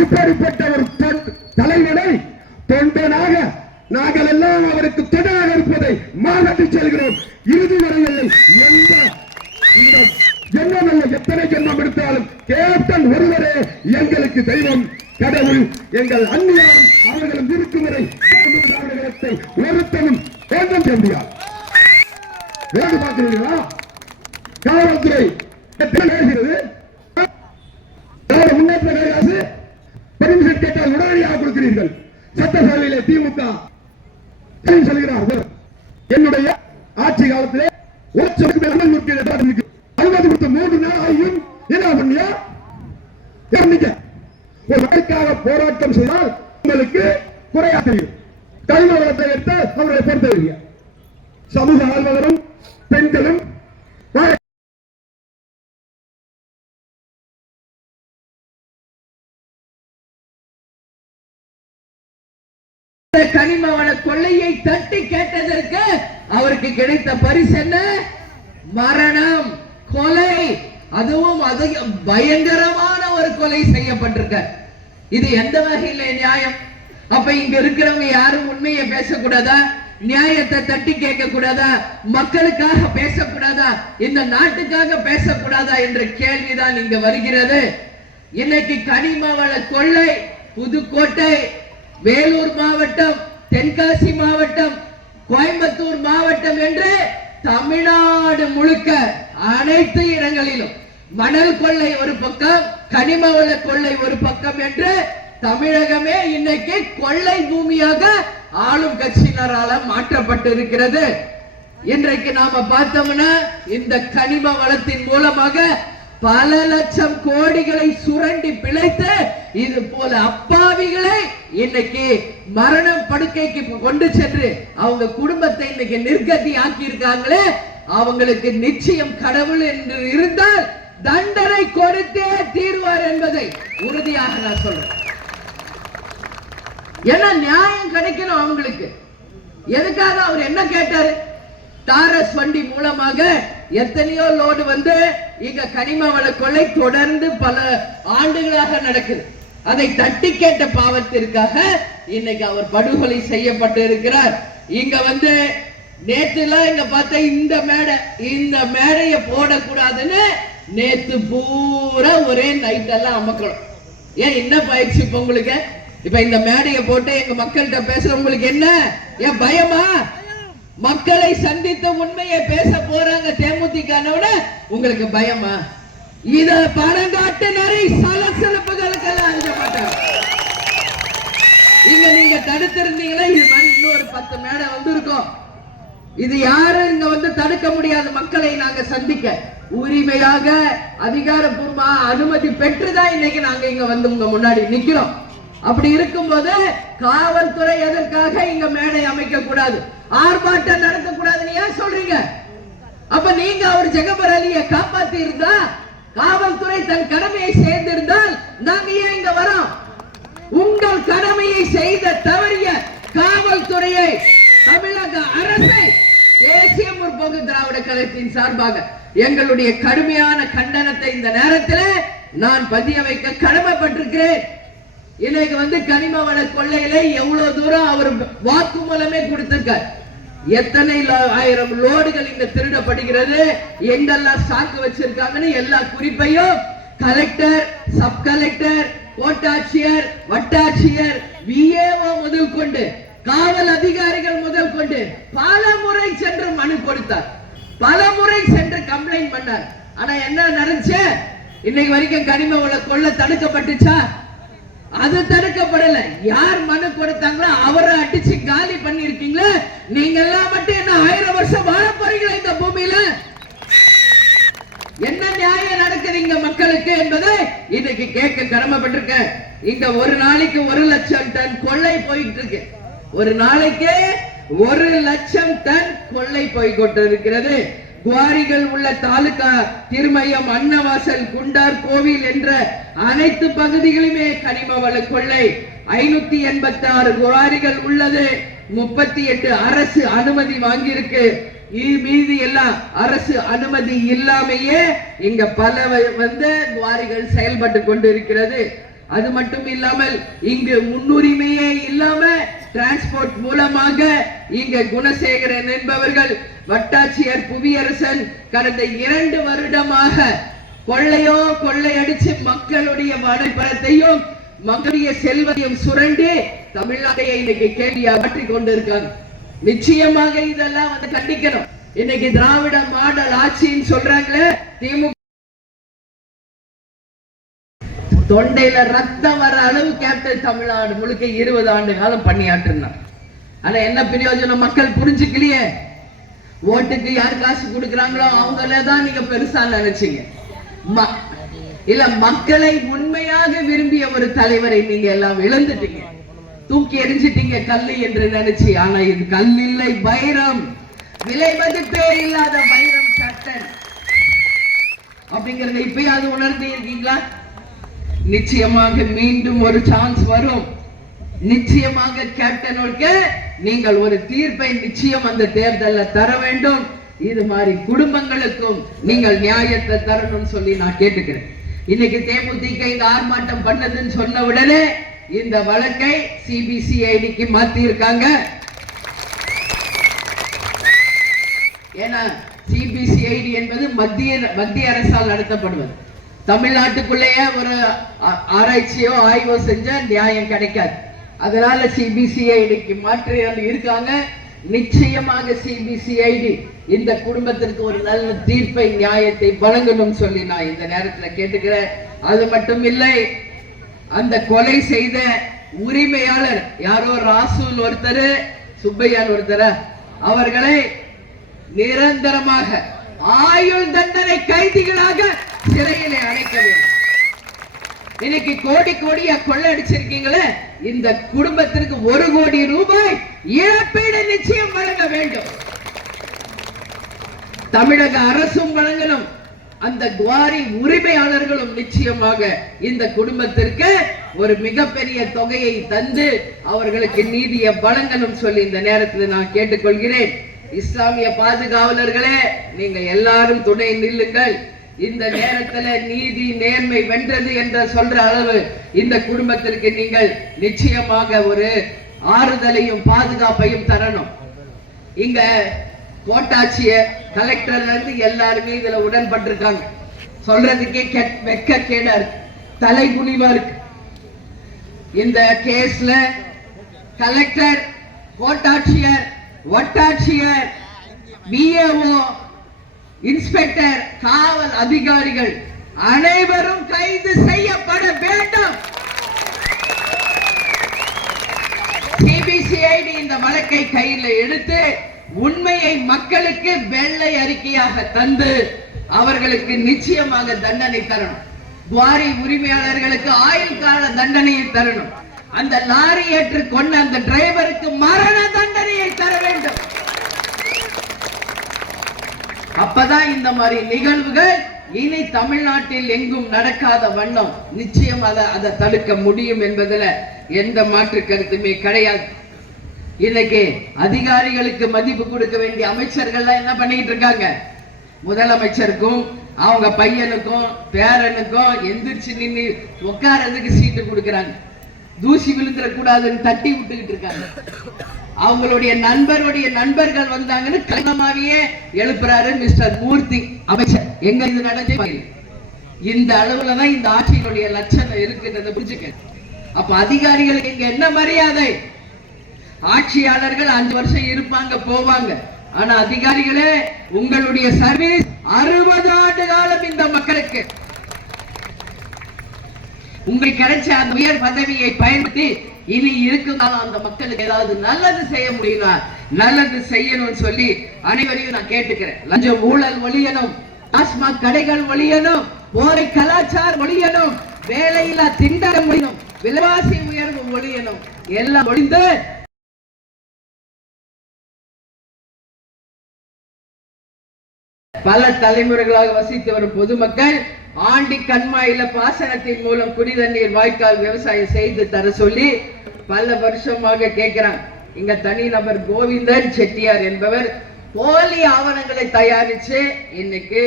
இப்படிப்பட்ட ஒரு தலைவனை தொண்டனாக நாங்கள் எல்லாம் அவருக்கு தொண்டனாக இருப்பதை மாநாட்டில் செல்கிறோம். இறுதி வரையில் எந்த ஜென்மம் எத்தனை ஜென்மம் எடுத்தாலும் கேப்டன் ஒருவரே எங்களுக்கு தெய்வம், கடவுள். எங்கள் அந்நியார் அவர்களும் இருக்கும் வரை தமிழகத்தை ஒருத்தனும் தோன்றம் செய்ய முடியாது. வேறு பார்க்கிறீங்களா? காவல்துறை பேசுகிறது. முன்னேற்ற அரசு பெர்மிஷன் கேட்டால் உடனடியாக கொடுக்கிறீர்கள். சட்டசபையிலே திமுக சொல்கிறார். என்னுடைய ஆட்சி காலத்திலே அனுமதி கொடுத்த 3 நாள் ஆகியும் என்ன பண்ணியா? ஒரு நாளுக்காக போராட்டம் செய்தால் உங்களுக்கு குறையா தெரியும். கனிம வளத்தை எடுத்து அவர்களை பொறுத்தவரைய சமூக ஆர்வலரும் பெண்களும் கனிம வள கொள்ளையை தட்டி கேட்டதற்கு அவருக்கு கிடைத்த பரிசு என்ன? மரணம், கொலை. அதுவும் பயங்கரமான ஒரு கொலை செய்யப்பட்டிருக்க. இது எந்த வகையில் நியாயம்? அப்ப இங்க இருக்கிறவங்க யாரும் உண்மையை பேசக்கூடாதா? நியாயத்தை தட்டி கேட்க கூடாதா? மக்களுக்காக பேசக்கூடாதா? இந்த நாட்டுக்காக பேசக்கூடாதா என்ற கேள்விதான் இங்க வருகிறது. இன்னைக்கு கனிம வள கொள்ளை புதுக்கோட்டை, வேலூர் மாவட்டம், தென்காசி மாவட்டம், கோயம்புத்தூர் மாவட்டம் என்று தமிழ்நாடு முழுக்க அனைத்து இடங்களிலும் மணல் கொள்ளை ஒரு பக்கம், கனிம வள கொள்ளை ஒரு பக்கம் என்று தமிழகமே இன்னைக்கு கொள்ளை பூமியாக ஆளும் கட்சியினரால மாற்றப்பட்டு இருக்கிறது. இன்றைக்கு நாம பார்த்தோம்னா இந்த கனிம வளத்தின் மூலமாக பல லட்சம் கோடிகளை சுரண்டி பிழைத்து இது போல அப்பாவிகளை இன்னைக்கு மரணம் படுக்கைக்கு கொண்டு சென்று அவங்க குடும்பத்தை இன்னைக்கு நிர்கதி ஆக்கி இருக்காங்களே, அவங்களுக்கு நிச்சயம் கடவுள் என்று இருந்தால் தண்டனை கொடுத்தே தீர்வார் என்பதை உறுதியாக நான் சொல்றேன். என்ன நியாயம் கிடைக்கணும் அவங்களுக்கு. எதுக்காக அவர் என்ன கேட்டாரு? டாரஸ் வண்டி மூலமாக எத்தனையோ லோடு வந்து இங்க கனிம வள கொள்ளை தொடர்ந்து பல ஆண்டுகளாக நடக்குது. அதை தட்டி கேட்ட பாவத்திற்காக இன்னைக்கு அவர் படுகொலை செய்யப்பட்டு இருக்கிறார். இங்க வந்து நேற்றுலாம் இங்க பார்த்த இந்த மேடையை போடக்கூடாதுன்னு நேத்து பூரா ஒரே நைட் எல்லாம் அமக்கணும். ஏன் என்ன பயிற்சி இப்ப உங்களுக்கு? இப்ப இந்த மேடையை போட்டு எங்க மக்கள்கிட்ட பேசுறவங்களுக்கு என்ன ஏன் பயமா? மக்களை சந்தித்த உண்மையை பேச போறாங்க தேமுதிக, உங்களுக்கு பயமா? இத பணங்காட்டு நரி சலசலப்புகளுக்கெல்லாம் அஞ்ச மாட்டாங்க. இங்க நீங்க தடுத்திருந்தீங்கன்னா இது மாதிரி இன்னொரு 10 மேடை வந்திருக்கோம். இது யாரும் இங்க வந்து தடுக்க முடியாது. மக்களை நாங்க சந்திக்க உரிமையாக அதிகாரப்பூர்வமா அனுமதி பெற்றுதான் இன்னைக்கு நாங்க இங்க வந்து உங்க முன்னாடி நிக்கிறோம். அப்படி இருக்கும்போது காவல்துறை எதற்காக இங்க மேடை அமைக்க கூடாது, ஆர்ப்பாட்டம் நடத்த கூடாதுன்னு ஏன் சொல்றீங்க? அப்ப நீங்க அவர் ஜெகபர் அலியை காப்பாத்தி இருந்தா, காவல்துறை தன் கடமையை செய்திருந்தால் நாங்க ஏன் இங்க வரோம்? உங்கள் கடமையை செய்த தவறிய காவல்துறையை தமிழக அரசை தேசிய முற்போக்கு திராவிட கழகத்தின் சார்பாக எங்களுடைய கடுமையான கண்டனத்தை இந்த நேரத்தில் நான் பதிய வைக்க கடமைப்பட்டிருக்கிறேன். இன்னைக்கு வந்து கனிம வள கொள்ளையில எவ்வளவு தூரம் அவர் வாக்குமூலமே கொடுத்திருக்கார். எத்தனை ஆயிரம் லோடுகள் இங்க திருடப்படுகிறது, எங்கெல்லாம் சாக்கு வச்சிருக்காங்கன்னு எல்லா குறிப்பையும் கலெக்டர், சப் கலெக்டர், கோட்டாட்சியர், வட்டாட்சியர், விஏஓ முதல் கொண்டு காவல் அதிகாரிகள் முதல் கொண்டு பல முறை சென்று மனு கொடுத்தார், பல முறை சென்று கம்ப்ளைண்ட் பண்ணார். ஆனா என்ன நடந்துச்சு? இன்னைக்கு வரைக்கும் கனிம வள கொள்ளை தடுக்கப்பட்டுச்சா? அது தடுக்கப்படல. யார் மனு கொடுத்தாங்களோ அவரை அடிச்சு காலி பண்ணி இருக்கீங்களா? நீங்க எல்லாம் மட்டும் என்ன 1000 வருஷம் வாழ போறீங்களா இந்த பூமியில? என்ன நியாயம் நடக்குதுங்க மக்களுக்கு என்பதை இன்னைக்கு கேட்க கடமைப்பட்டிருக்க. இங்க ஒரு நாளைக்கு 1 லட்சம் டன் கொள்ளை போயிட்டு இருக்கு. ஒரு நாளைக்கு 1 லட்சம் டன் கொள்ளை போய் கொண்டிருக்கிறது. குவாரிகள் உள்ள தாலுகா திருமயம், அன்னவாசல், குண்டார் கோவில் என்ற அனைத்து பகுதிகளுமே கனிம வள கொள்ளை. 586 குவாரிகள் உள்ளது. 38 அரசு அனுமதி வாங்கியிருக்கு. மீதி எல்லாம் அரசு அனுமதி இல்லாமையே இங்க பல வந்து குவாரிகள் செயல்பட்டு கொண்டிருக்கிறது. அது மட்டும் இல்லாமல் இங்கு முன்னுரிமையே இல்லாம டிரான்ஸ்போர்ட் மூலமாக இங்க குணசேகரன் என்பவர்கள், வட்டாட்சியர் புவியரசன் கடந்த 2 வருடமாக கொள்ளையடிச்சு மக்களுடைய வனப்பரத்தையும் மக்களுடைய செல்வத்தையும் சுரண்டி தமிழ்நாட்டை இன்னைக்கு கேள்வியா மாற்றிக் கொண்டிருக்காங்க. நிச்சயமாக இதெல்லாம் வந்து கண்டிக்கணும். இன்னைக்கு திராவிட மாடல் ஆட்சின்னு சொல்றாங்களே, திமுக தொண்டையில ரத்தம் வர அளவு கேப்டன் தமிழ்நாடு முழுக்க 20 ஆண்டு காலம் பணியாற்றினார். ஆனா என்ன பிரயோஜனம்? மக்கள் புரிஞ்சுக்கலையே. ஓட்டுக்கு யார் காசு கொடுக்கறாங்களோ அவங்களதான் நீங்க பெருசா நினைச்சீங்க. இல்ல, மக்களை உண்மையாக விரும்பிய ஒரு தலைவரை நீங்க எல்லாம் இழந்துட்டீங்க, தூக்கி எரிஞ்சிட்டீங்க கல்லு என்று நினைச்சு. ஆனா இது கல் இல்லை, வைரம், விலை மதிப்பே இல்லாத வைரம் கேப்டன் அப்படிங்கறத இப்பயாவது உணர்ந்து இருக்கீங்களா? நிச்சயமாக மீண்டும் ஒரு சான்ஸ் வரும். நிச்சயமாக கேப்டனுக்கு நீங்கள் ஒரு தீர்ப்பை நிச்சயம் அந்த தேர்தலில் தர வேண்டும். இது மாதிரி குடும்பங்களுக்கும் நீங்கள் நியாயத்தை தரணும்னு சொல்லி நான் கேட்டுக்கிறேன். இன்னைக்கு தேமுதிக இந்த ஆர்ப்பாட்டம் பண்ணதுன்னு சொன்ன உடனே இந்த வழக்கை சிபிசிஐடிக்கு மாத்தி இருக்காங்க. ஏன்னா சிபிசிஐடி என்பது மத்திய அரசால் நடத்தப்படுவது. தமிழ்நாட்டுக்குள்ளேயே ஒரு ஆராய்ச்சியோ ஆய்வோ செஞ்ச நியாயம் கிடைக்காது. அதனால சிபிசிஐடிக்கு மாற்றி இருக்காங்க. நிச்சயமாக சிபிசிஐடி இந்த குடும்பத்திற்கு ஒரு நல்ல தீர்ப்பை, நியாயத்தை வழங்கணும் சொல்லி நான் இந்த நேரத்தில் கேட்டுக்கிறேன். அது மட்டும் இல்லை, அந்த கொலை செய்த உரிமையாளர் யாரோ ராசூல் ஒருத்தர், சுப்பையான் ஒருத்தர், அவர்களை நிரந்தரமாக ஆயுள் தண்டனை கைதிகளாக சிறையிலே அடைக்க வேண்டும். இன்னைக்கு கோடி கோடியா கொள்ளடிச்சிருக்கீங்களே, இந்த குடும்பத்திற்கு 1 கோடி ரூபாய் இழப்பீடு நிச்சயம் வழங்க வேண்டும். தமிழக அரசும் வழங்கணும், அந்த குவாரி உரிமையாளர்களும் நிச்சயமாக இந்த குடும்பத்திற்கு ஒரு மிகப்பெரிய தொகையை தந்து அவர்களுக்கு நீதியை வழங்கணும் சொல்லி இந்த நேரத்தில் நான் கேட்டுக்கொள்கிறேன். இஸ்லாமிய பாதுகாவலர்களே, நீங்க எல்லாரும் துணை நில்லுங்கள். இந்த நேரத்தில் நீதி நேர்மை வென்றது என்ற சொல்ற அளவு இந்த குடும்பத்திற்கு நீங்கள் நிச்சயமாக ஒரு ஆறுதலையும் பாதுகாப்பையும் தரணும். இங்க கோட்டாட்சியர் கலெக்டர்ல இருந்து எல்லாருமே இதுல உடன்பட்டிருக்காங்க. சொல்றதுக்கே வெக்கக்கேடா இருக்கு, தலைகுனிவா இருக்கு. இந்த கேஸ்ல கலெக்டர், கோட்டாட்சியர், வட்டாட்சியர், பிஏஓ, இன்ஸ்பெக்டர், காவல் அதிகாரிகள் அனைவரும் கைது செய்யப்பட வேண்டும். சிபிசிஐடி இந்த வழக்கை கையில் எடுத்து உண்மையை மக்களுக்கு வெள்ளை அறிக்கையாக தந்து அவர்களுக்கு நிச்சயமாக தண்டனை தரணும். குவாரி உரிமையாளர்களுக்கு ஆயுள் கால தண்டனையை தரணும். அந்த லாரி ஏற்று கொண்ட அந்த டிரைவருக்கு மரண தண்டனையை தர வேண்டும். அப்பதான் இந்த மாதிரி நிகழ்வுகள் இனி தமிழ்நாட்டில் எங்கும் நடக்காத வண்ணம் நிச்சயம் அதை தடுக்க முடியும் என்பதில் எந்த மாற்று கருத்துமே கிடையாது. இன்னைக்கு அதிகாரிகளுக்கு மதிப்பு கொடுக்க வேண்டிய அமைச்சர்கள் என்ன பண்ணிட்டு இருக்காங்க? முதலமைச்சருக்கும் அவங்க பையனுக்கும் பேரனுக்கும் எந்திரிச்சு நின்று உட்காரதுக்கு சீட்டு கொடுக்கறாங்க. தூசி விழுந்துட கூடாதுன்னு தட்டி விட்டுக்கிட்டு இருக்காங்க. அவங்களுடைய நண்பர்கள் வந்தாங்கன்னு கண்ணமாவே எழுப்புறாரு மிஸ்டர் மூர்த்தி அமைச்சர். எங்க இது நடந்து இந்த அளவுலதான் இந்த ஆட்சியினுடைய லட்சணம் இருக்குன்றதை புரிஞ்சுக்க. அப்ப அதிகாரிகளுக்கு இங்க என்ன மரியாதை? ஆட்சியாளர்கள் 5 வருஷம் இருப்பாங்க, போவாங்க. ஆனா அதிகாரிகளே, உங்களுடைய சர்வீஸ் 60 ஆண்டு காலம் இந்த மக்களுக்கு. உங்களுக்கு கிடைச்ச அந்த உயர் பதவியை பயன்படுத்தி இனி இருக்குந்தாலும் அந்த மக்களுக்கு ஏதாவது நல்லது செய்ய முடியுமா? நல்லது செய்யணும்னு சொல்லி அனைவரையும் நான் கேட்டுக்கிறேன். லஞ்சம் ஊழல் ஒழியணும், டாஸ்மாக் கடைகள் ஒழியணும், போதை கலாச்சாரம் ஒழியணும், வேலையில்லா திண்டாட்டம் ஒழியணும், விலைவாசி உயர்வு ஒழியணும். எல்லாம் ஒழிந்து பல தலைமுறைகளாக வசித்து வரும் பொதுமக்கள் ஆண்டி கண்மாயில பாசனத்தின் மூலம் குடிதண்ணீர் வாய்க்கால் விவசாயம் செய்து தர சொல்லி பல வருஷமாக கேட்கிறாங்க. இங்க தனிநபர் கோவிந்தன் செட்டியார் என்பவர் போலி ஆவணங்களை தயாரிச்சு இன்னைக்கு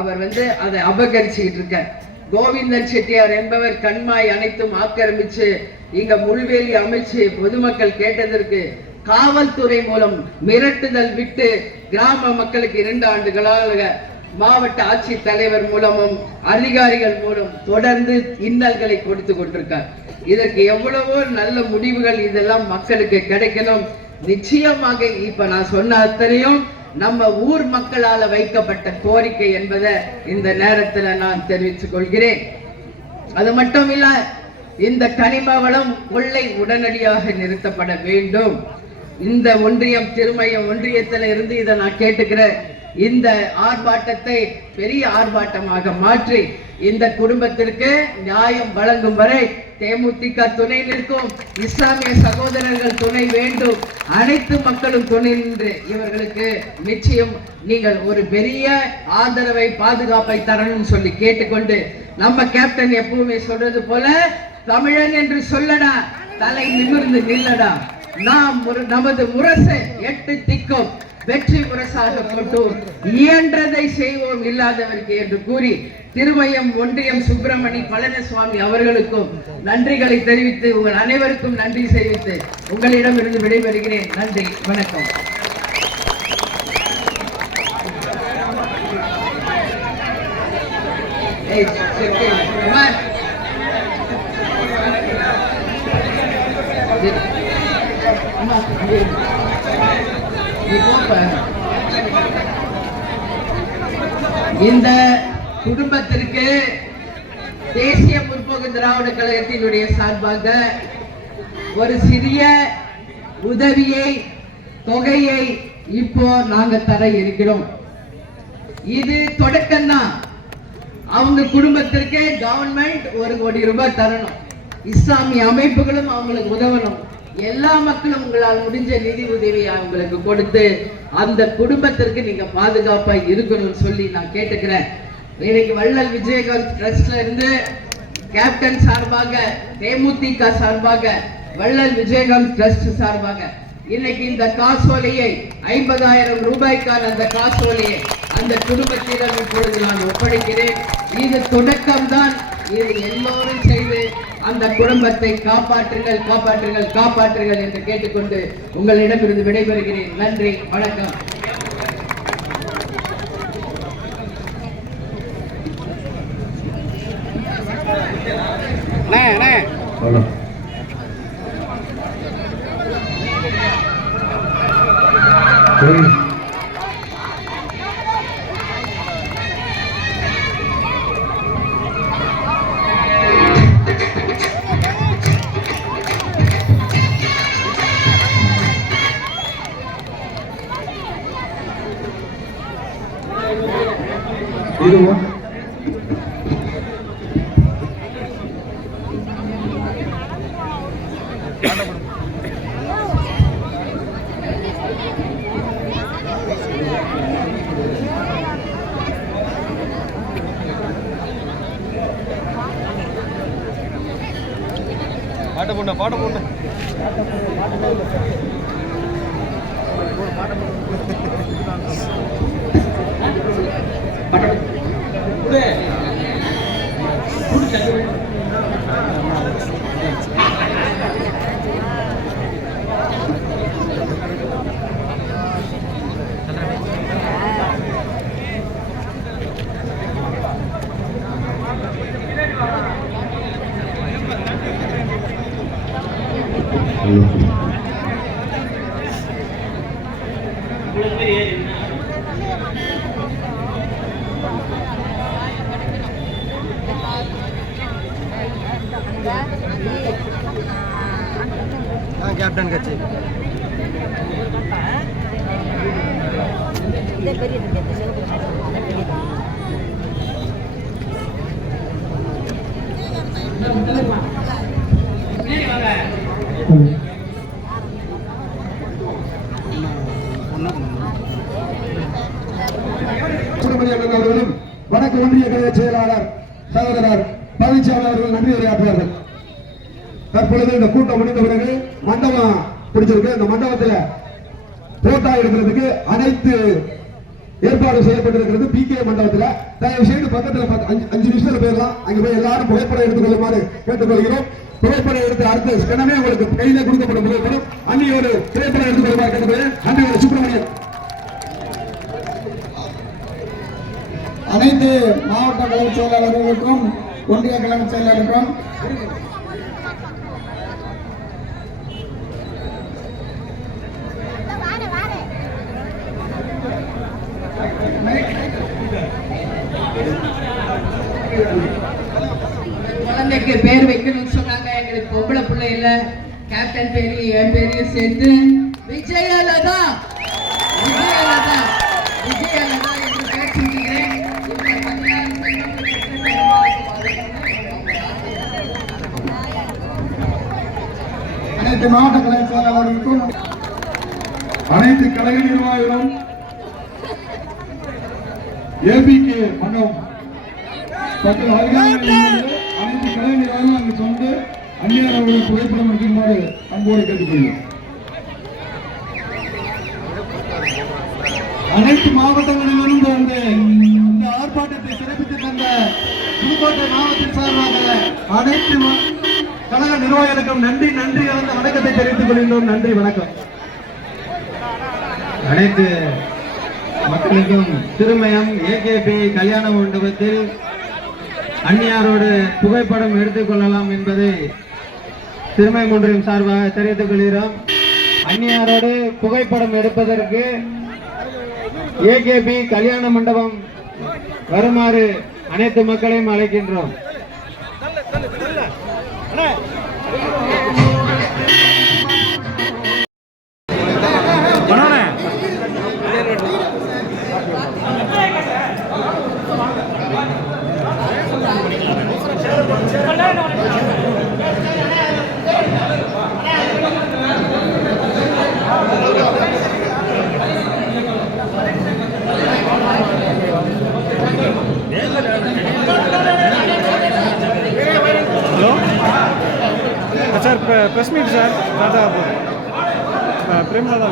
அவர் அதை அபகரிச்சுக்கிட்டு இருக்கார். கோவிந்தன் செட்டியார் என்பவர் கண்மாய் அனைத்தும் ஆக்கிரமிச்சு இங்க முள்வேலி அமைச்சு பொதுமக்கள் கேட்டதற்கு காவல்துறை மூலம் மிரட்டுதல் விட்டு கிராம மக்களுக்கு 2 ஆண்டுகளாக மாவட்ட ஆட்சித் தலைவர் மூலமும் அதிகாரிகள் மூலம் தொடர்ந்து இன்னல்களை கொடுத்து கொண்டிருக்கார். இதற்கு எவ்வளவோ நல்ல முடிவுகள் இதெல்லாம் மக்களுக்கு கிடைக்கணும். நிச்சயமாக இப்ப நான் சொன்ன அத்தனையும் நம்ம ஊர் மக்களால வைக்கப்பட்ட கோரிக்கை என்பதை இந்த நேரத்தில் நான் தெரிவித்துக் கொள்கிறேன். அது மட்டும் இல்ல, இந்த கனிம வளம் கொள்ளை உடனடியாக நிறுத்தப்பட வேண்டும். இந்த ஒன்றியம் திருமயம் ஒன்றியத்தில் இருந்து இதை நான் கேட்டுக்கிறேன். இந்த ஆர்ப்பாட்டத்தை பெரிய ஆர்ப்பாட்டமாக மாற்றி இந்த குடும்பத்திற்கு நியாயம் வழங்கும் வரை தேமுதிக துணை நிற்கும். இஸ்லாமிய சகோதரர்கள் துணை வேண்டும். அனைத்து மக்களும் துணை நின்று இவர்களுக்கு நிச்சயம் நீங்கள் ஒரு பெரிய ஆதரவை பாதுகாப்பை தரணும் சொல்லி கேட்டுக்கொண்டு, நம்ம கேப்டன் எப்பவுமே சொல்றது போல, தமிழன் என்று சொல்லடா, தலை நிமிர்ந்து நில்லடா, நாம் நமது முரசு 8 திக்கும் வெற்றி முரசாக போட்டோம், இயன்றதை செய்வோம் இல்லாதவருக்கு என்று கூறி திருமயம் ஒன்றியம் சுப்பிரமணி பழனிசுவாமி அவர்களுக்கும் நன்றிகளை தெரிவித்து உங்கள் அனைவருக்கும் நன்றி தெரிவித்து உங்களிடமிருந்து விடைபெறுகிறேன். நன்றி, வணக்கம். இந்த குடும்பத்திற்கு தேசிய முற்போக்கு திராவிட கழகத்தினுடைய சார்பாக ஒரு சிறிய உதவியை தொகையை இப்போ நாங்க தர இருக்கிறோம். இது தொடக்கம்தான். அவங்க குடும்பத்திற்கு கவர்மெண்ட் 1 கோடி ரூபாய் தரணும். இஸ்லாமிய அமைப்புகளும் அவங்களுக்கு உதவணும். எல்லா மக்களும் உங்களால் முடிஞ்ச நிதி உதவியை அவங்களுக்கு கொடுத்து அந்த குடும்பத்திற்கு நீங்க பாதுகாப்பா இருக்கணும்னு சொல்லி நான் கேட்டுக்கிறேன். இன்னைக்கு வள்ளல் விஜயகாந்த் ட்ரஸ்ட்ல இருந்து கேப்டன் சார்பாக, தேமுதிக சார்பாக, வள்ளல் விஜயகாந்த் ட்ரஸ்ட் சார்பாக இன்னைக்கு இந்த காசோலையை 50,000 ரூபாய்க்கான அந்த காசோலையை அந்த குடும்பத்திடம் இப்பொழுது நான் ஒப்படைக்கிறேன். இது தொடக்கம்தான். இது எல்லோரும் செய்து அந்த குடும்பத்தை காப்பாற்றுங்கள், காப்பாற்றுங்கள், காப்பாற்றுங்கள் என்று கேட்டுக்கொண்டு உங்களிடமிருந்து விடைபெறுகிறேன். நன்றி, வணக்கம். இதுவும் பாட்ட போட்ட கேப்டன் கட்சி அவர்களும் வடக்கு ஒன்றிய கழக செயலாளர் சகோதரர் பழனிசாமி அவர்கள் நன்றி உரையாற்றுவார்கள். தற்பொழுது இந்த கூட்டம் முடிந்த பிறகு மண்டபம் பிடிச்சிருக்கு. இந்த மண்டபத்தில் போட்டோ எடுக்கிறதுக்கு அனைத்து ஏற்பாடு செய்யப்பட்டிருக்கிறது. PK மண்டபத்தில் தயவு செய்து பக்கத்தில் 5 நிமிஷத்துல போயிடலாம். அங்க போய் எல்லாரும் புகைப்படம் எடுத்துக் கொள்ளுமாறு கேட்டுக்கொள்கிறோம். புகைப்படம் எடுத்து அடுத்த கணமே உங்களுக்கு கையில கொடுக்கப்படும் புகைப்படம் அன்னியோடு திரைப்படம் எடுத்துக் கொள்ளுமாறு கேட்டுக்கொள்கிறேன். அன்னையோட சுப்பிரமணியன் அனைத்து மாவட்ட கழக செயலாளர்களுக்கும் ஒன்றிய கழக செயலாளருக்கும் குழந்தைக்கு பேர் வைக்கணும்னு சொன்னாங்க. எங்களுக்கு பொம்பளை பிள்ளை இல்ல. கேப்டன் பேரையும் என் பேரையும் சேர்த்து விஜயலதா விஜயலதா விஜயலதா என்று பேசிக்கிறேன். அனைத்து மாவட்ட கழக செயலாளர்களுக்கும் அனைத்து கழக நிர்வாகிகளும் ABK மண்டபம் பக்கத்தில் அருகாமையில் அனைத்து கழக நிர்வாகிகளும் அங்கு சொந்து அந்நியார் அவர்கள் புகைப்படம் எடுக்குமாறு அன்போடு கேட்டுக்கொள்கிறோம். அனைத்து மாவட்டங்களிலிருந்து வந்து இந்த ஆர்ப்பாட்டத்தை சிறப்பித்து தந்த புதுக்கோட்டை மாவட்டத்தின் சார்பாக அனைத்து கழக நிர்வாகிகளுக்கும் நன்றி கலந்த வணக்கத்தை தெரிவித்துக் கொள்கின்றோம். நன்றி, வணக்கம். அனைத்து மக்களுக்கும் திருமயம் AKP கல்யாண மண்டபத்தில் அந்நியாரோடு புகைப்படம் எடுத்துக் கொள்ளலாம் என்பதை திருமயம் ஒன்றியம் சார்பாக தெரிவித்துக் கொள்கிறோம். அந்நியாரோடு புகைப்படம் எடுப்பதற்கு AKP கல்யாண மண்டபம் வருமாறு அனைத்து மக்களையும் அழைக்கின்றோம். ஏன் sir press meet sir Tata Premalatha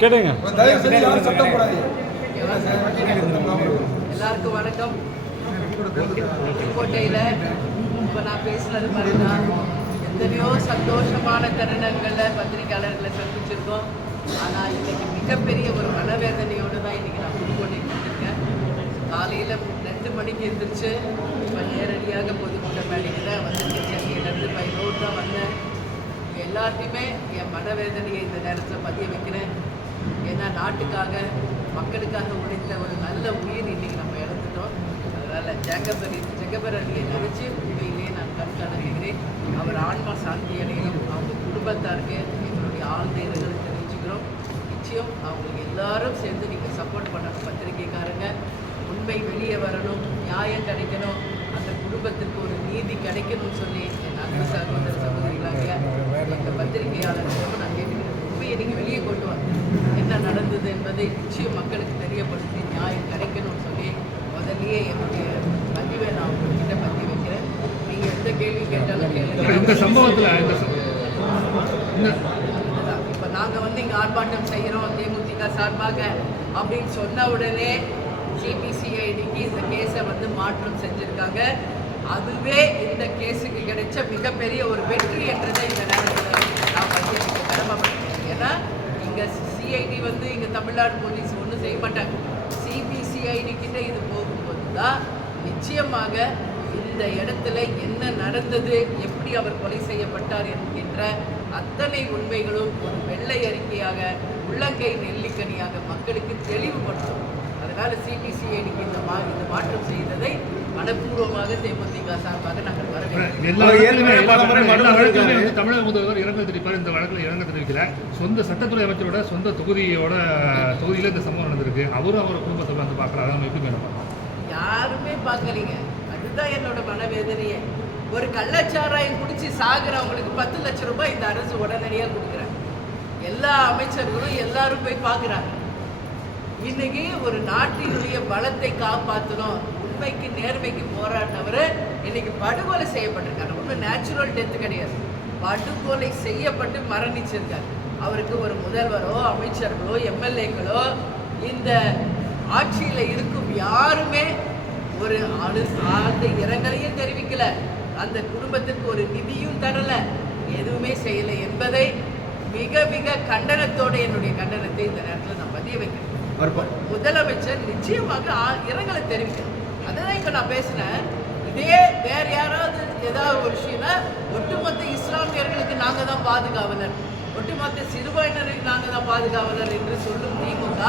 கேட்டுங்க. எல்லாருக்கும் வணக்கம். புதுக்கோட்டையில் இப்போ நான் பேசுனது மாதிரி தான் எத்தனையோ சந்தோஷமான தருணங்களில் பத்திரிகையாளர்களை சந்திச்சிருக்கோம். ஆனால் இன்னைக்கு மிகப்பெரிய ஒரு மனவேதனையோடு தான் இன்னைக்கு நான் புதுக்கோட்டைக்கு வந்திருக்கேன். காலையில் 2 மணிக்கு எழுந்திரிச்சு இப்போ நேரடியாக பொதுக்கூட்ட மேடைக்கு தான் வந்திருக்கேன். சென்னையிலேருந்து பை ரோடு தான் வந்தேன். எல்லாத்தையுமே என் மனவேதனையை இந்த நேரத்தில் பதிய வைக்கிறேன். ஏன்னா நாட்டுக்காக மக்களுக்காக உழைத்த ஒரு நல்ல உயிர் இன்னைக்கு நம்ம இழந்துட்டோம். அதனால் ஜெகபர் அலியை நினைச்சு உண்மையிலேயே நான் கண்காணுகிறேன். அவர் ஆன்மா சாந்தி அடையணும். அவங்க குடும்பத்தாருக்கு எங்களுடைய ஆழ்ந்த இரங்கலை தெரிவிச்சுக்கிறோம். நிச்சயம் அவங்களுக்கு எல்லாரும் சேர்ந்து நீங்கள் சப்போர்ட் பண்ணணும். பத்திரிகைக்காரங்க உண்மை வெளியே வரணும், நியாயம் கிடைக்கணும், அந்த குடும்பத்திற்கு ஒரு நீதி கிடைக்கணும்னு சொல்லி என் அன்பு சகோதர சகோதரிகளாக இந்த பத்திரிகையாளர்களும் நான் கேட்டுக்கிறேன். உண்மையை நீங்கள் வெளியே கொண்டு வாங்க. என்ன நடந்தது என்பதை நிச்சயம் மக்களுக்கு தெரியப்படுத்தி நியாயம் கிடைக்கணும்னு சொல்லி முதல்லயே என்னுடைய பதிவை நான் உங்கள்கிட்ட பதிவு வைக்கிறேன். நீங்கள் எந்த கேள்வி கேட்டாலும் கேளுங்க. இந்த சம்பவத்தில் இப்போ நாங்கள் இங்கே ஆர்ப்பாட்டம் செய்கிறோம் தேமுதிக சார்பாக அப்படின்னு சொன்ன உடனே சிபிசிஐடிக்கு இந்த கேஸை மாற்றம் செஞ்சுருக்காங்க. அதுவே இந்த கேஸுக்கு கிடைச்ச மிகப்பெரிய ஒரு வெற்றி என்றதை இந்த நேரத்தில் நான் கடமைப்பட்டேன். ஏன்னா இங்கே சிஐடி இங்கே தமிழ்நாடு போலீஸ் ஒன்றும் செய்ய மாட்டாங்க. சிபிசிஐடி கிட்ட இது போகும்போது தான் நிச்சயமாக இந்த இடத்துல என்ன நடந்தது, எப்படி அவர் கொலை செய்யப்பட்டார் என்கின்ற அத்தனை உண்மைகளும் ஒரு வெள்ளை அறிக்கையாக உள்ளங்கை நெல்லிக்கனியாக மக்களுக்கு தெளிவுபடுத்தும். அதனால் சிபிசிஐடிக்கு இந்த மாற்றம் செய்ததை மனப்பூர்வமாக தேமுதிக சார்பாக நாங்கள் தமிழக முதல்வர் இரங்கல் தெரிவிப்பார். இந்த வழக்கில் இரங்கல் தெரிவிக்கல. சொந்த சட்டத்துறை அமைச்சரோட சொந்த தொகுதியில் இந்த சம்பவம் நடந்திருக்கு. அவரும் அவர் குடும்பத்தை பார்க்குறாங்க. நம்ம எப்படி வேணும்? யாருமே பார்க்கலீங்க. அதுதான் என்னோட மனவேதனையே. ஒரு கள்ளச்சாராயம் குடிச்சு சாகுறவங்களுக்கு 10 லட்சம் ரூபாய் இந்த அரசு உடனடியாக கொடுக்குறாங்க. எல்லா அமைச்சர்களும் எல்லாரும் போய் பார்க்குறாங்க. இன்னைக்கு ஒரு நாட்டினுடைய பலத்தை காப்பாற்றணும், உண்மைக்கு நேர்மைக்கு போராடினவர் இன்னைக்கு படுகொலை செய்யப்பட்டிருக்காரு. ஒன்றும் நேச்சுரல் டெத்து கிடையாது, படுகொலை செய்யப்பட்டு மரணிச்சிருக்காரு. அவருக்கு ஒரு முதல்வரோ அமைச்சர்களோ எம்எல்ஏக்களோ இந்த ஆட்சியில் இருக்கும் யாருமே ஒரு ஆழ்ந்த இரங்கலையும் தெரிவிக்கல, அந்த குடும்பத்துக்கு ஒரு நிதியும் தரல, எதுவுமே செய்யலை என்பதை மிக மிக கண்டனத்தோடு என்னுடைய கண்டனத்தை இந்த நேரத்தில் நான் பதிய வைக்கிறேன். முதலமைச்சர் நிச்சயமாக இரங்கலை தெரிவிக்கணும். அதுதான் இப்போ நான் பேசினேன். இதே வேற யாராவது ஏதாவது ஒரு விஷயம்னா ஒட்டுமொத்த இஸ்லாமியர்களுக்கு நாங்கள் தான் பாதுகாவலர், ஒட்டுமொத்த சிறுபான்மையினருக்கு நாங்கள் தான் பாதுகாவலர் என்று சொல்லும் திமுக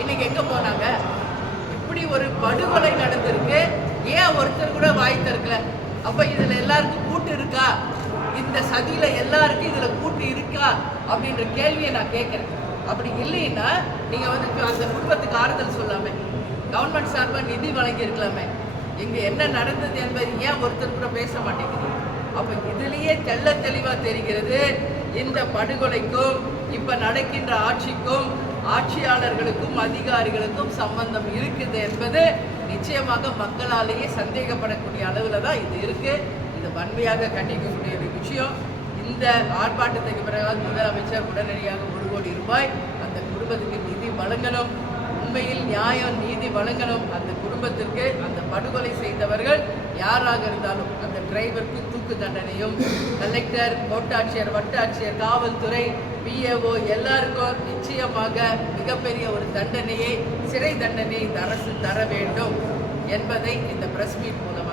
இன்னைக்கு எங்கே போனாங்க? இப்படி ஒரு படுகொலை நடந்திருக்கு, ஏன் ஒருத்தர் கூட வாய் திறக்கல? அப்போ இதில் எல்லாருக்கும் கூட்டு இருக்கா? இந்த சதியில் எல்லாருக்கும் இதில் கூட்டு இருக்கா அப்படின்ற கேள்வியை நான் கேட்குறேன். அப்படி இல்லைன்னா நீங்கள் அந்த குடும்பத்துக்கு ஆறுதல் சொல்லாமே, கவர்மெண்ட் சார்பாக நிதி வழங்கியிருக்கலாமே, இங்கே என்ன நடந்தது என்பது ஏன் ஒருத்தர் கூட பேச மாட்டேங்குது? அப்போ இதுலேயே தெள்ள தெளிவாக தெரிகிறது இந்த படுகொலைக்கும் இப்போ நடக்கின்ற ஆட்சிக்கும் ஆட்சியாளர்களுக்கும் அதிகாரிகளுக்கும் சம்பந்தம் இருக்குது என்பது நிச்சயமாக மக்களாலேயே சந்தேகப்படக்கூடிய அளவில் தான் இது இருக்குது. இது வன்மையாக கண்டிக்கக்கூடிய ஒரு விஷயம். இந்த ஆர்ப்பாட்டத்துக்கு பிறகு முதலமைச்சர் உடனடியாக 1 கோடி ரூபாய் அந்த குடும்பத்துக்கு நிதி வழங்கணும். உண்மையில் நியாயம் நீதி வழங்கணும். அந்த குடும்பத்திற்கு அந்த படுகொலை செய்தவர்கள் யாராக இருந்தாலும் அந்த டிரைவருக்கு தூக்கு தண்டனையும், கலெக்டர், கோட்டாட்சியர், வட்டாட்சியர், காவல்துறை, பிஏஓ எல்லாருக்கும் நிச்சயமாக மிகப்பெரிய ஒரு தண்டனையை, சிறை தண்டனையை இந்த அரசு தர வேண்டும் என்பதை இந்த பிரஸ் மீட் மூலமாக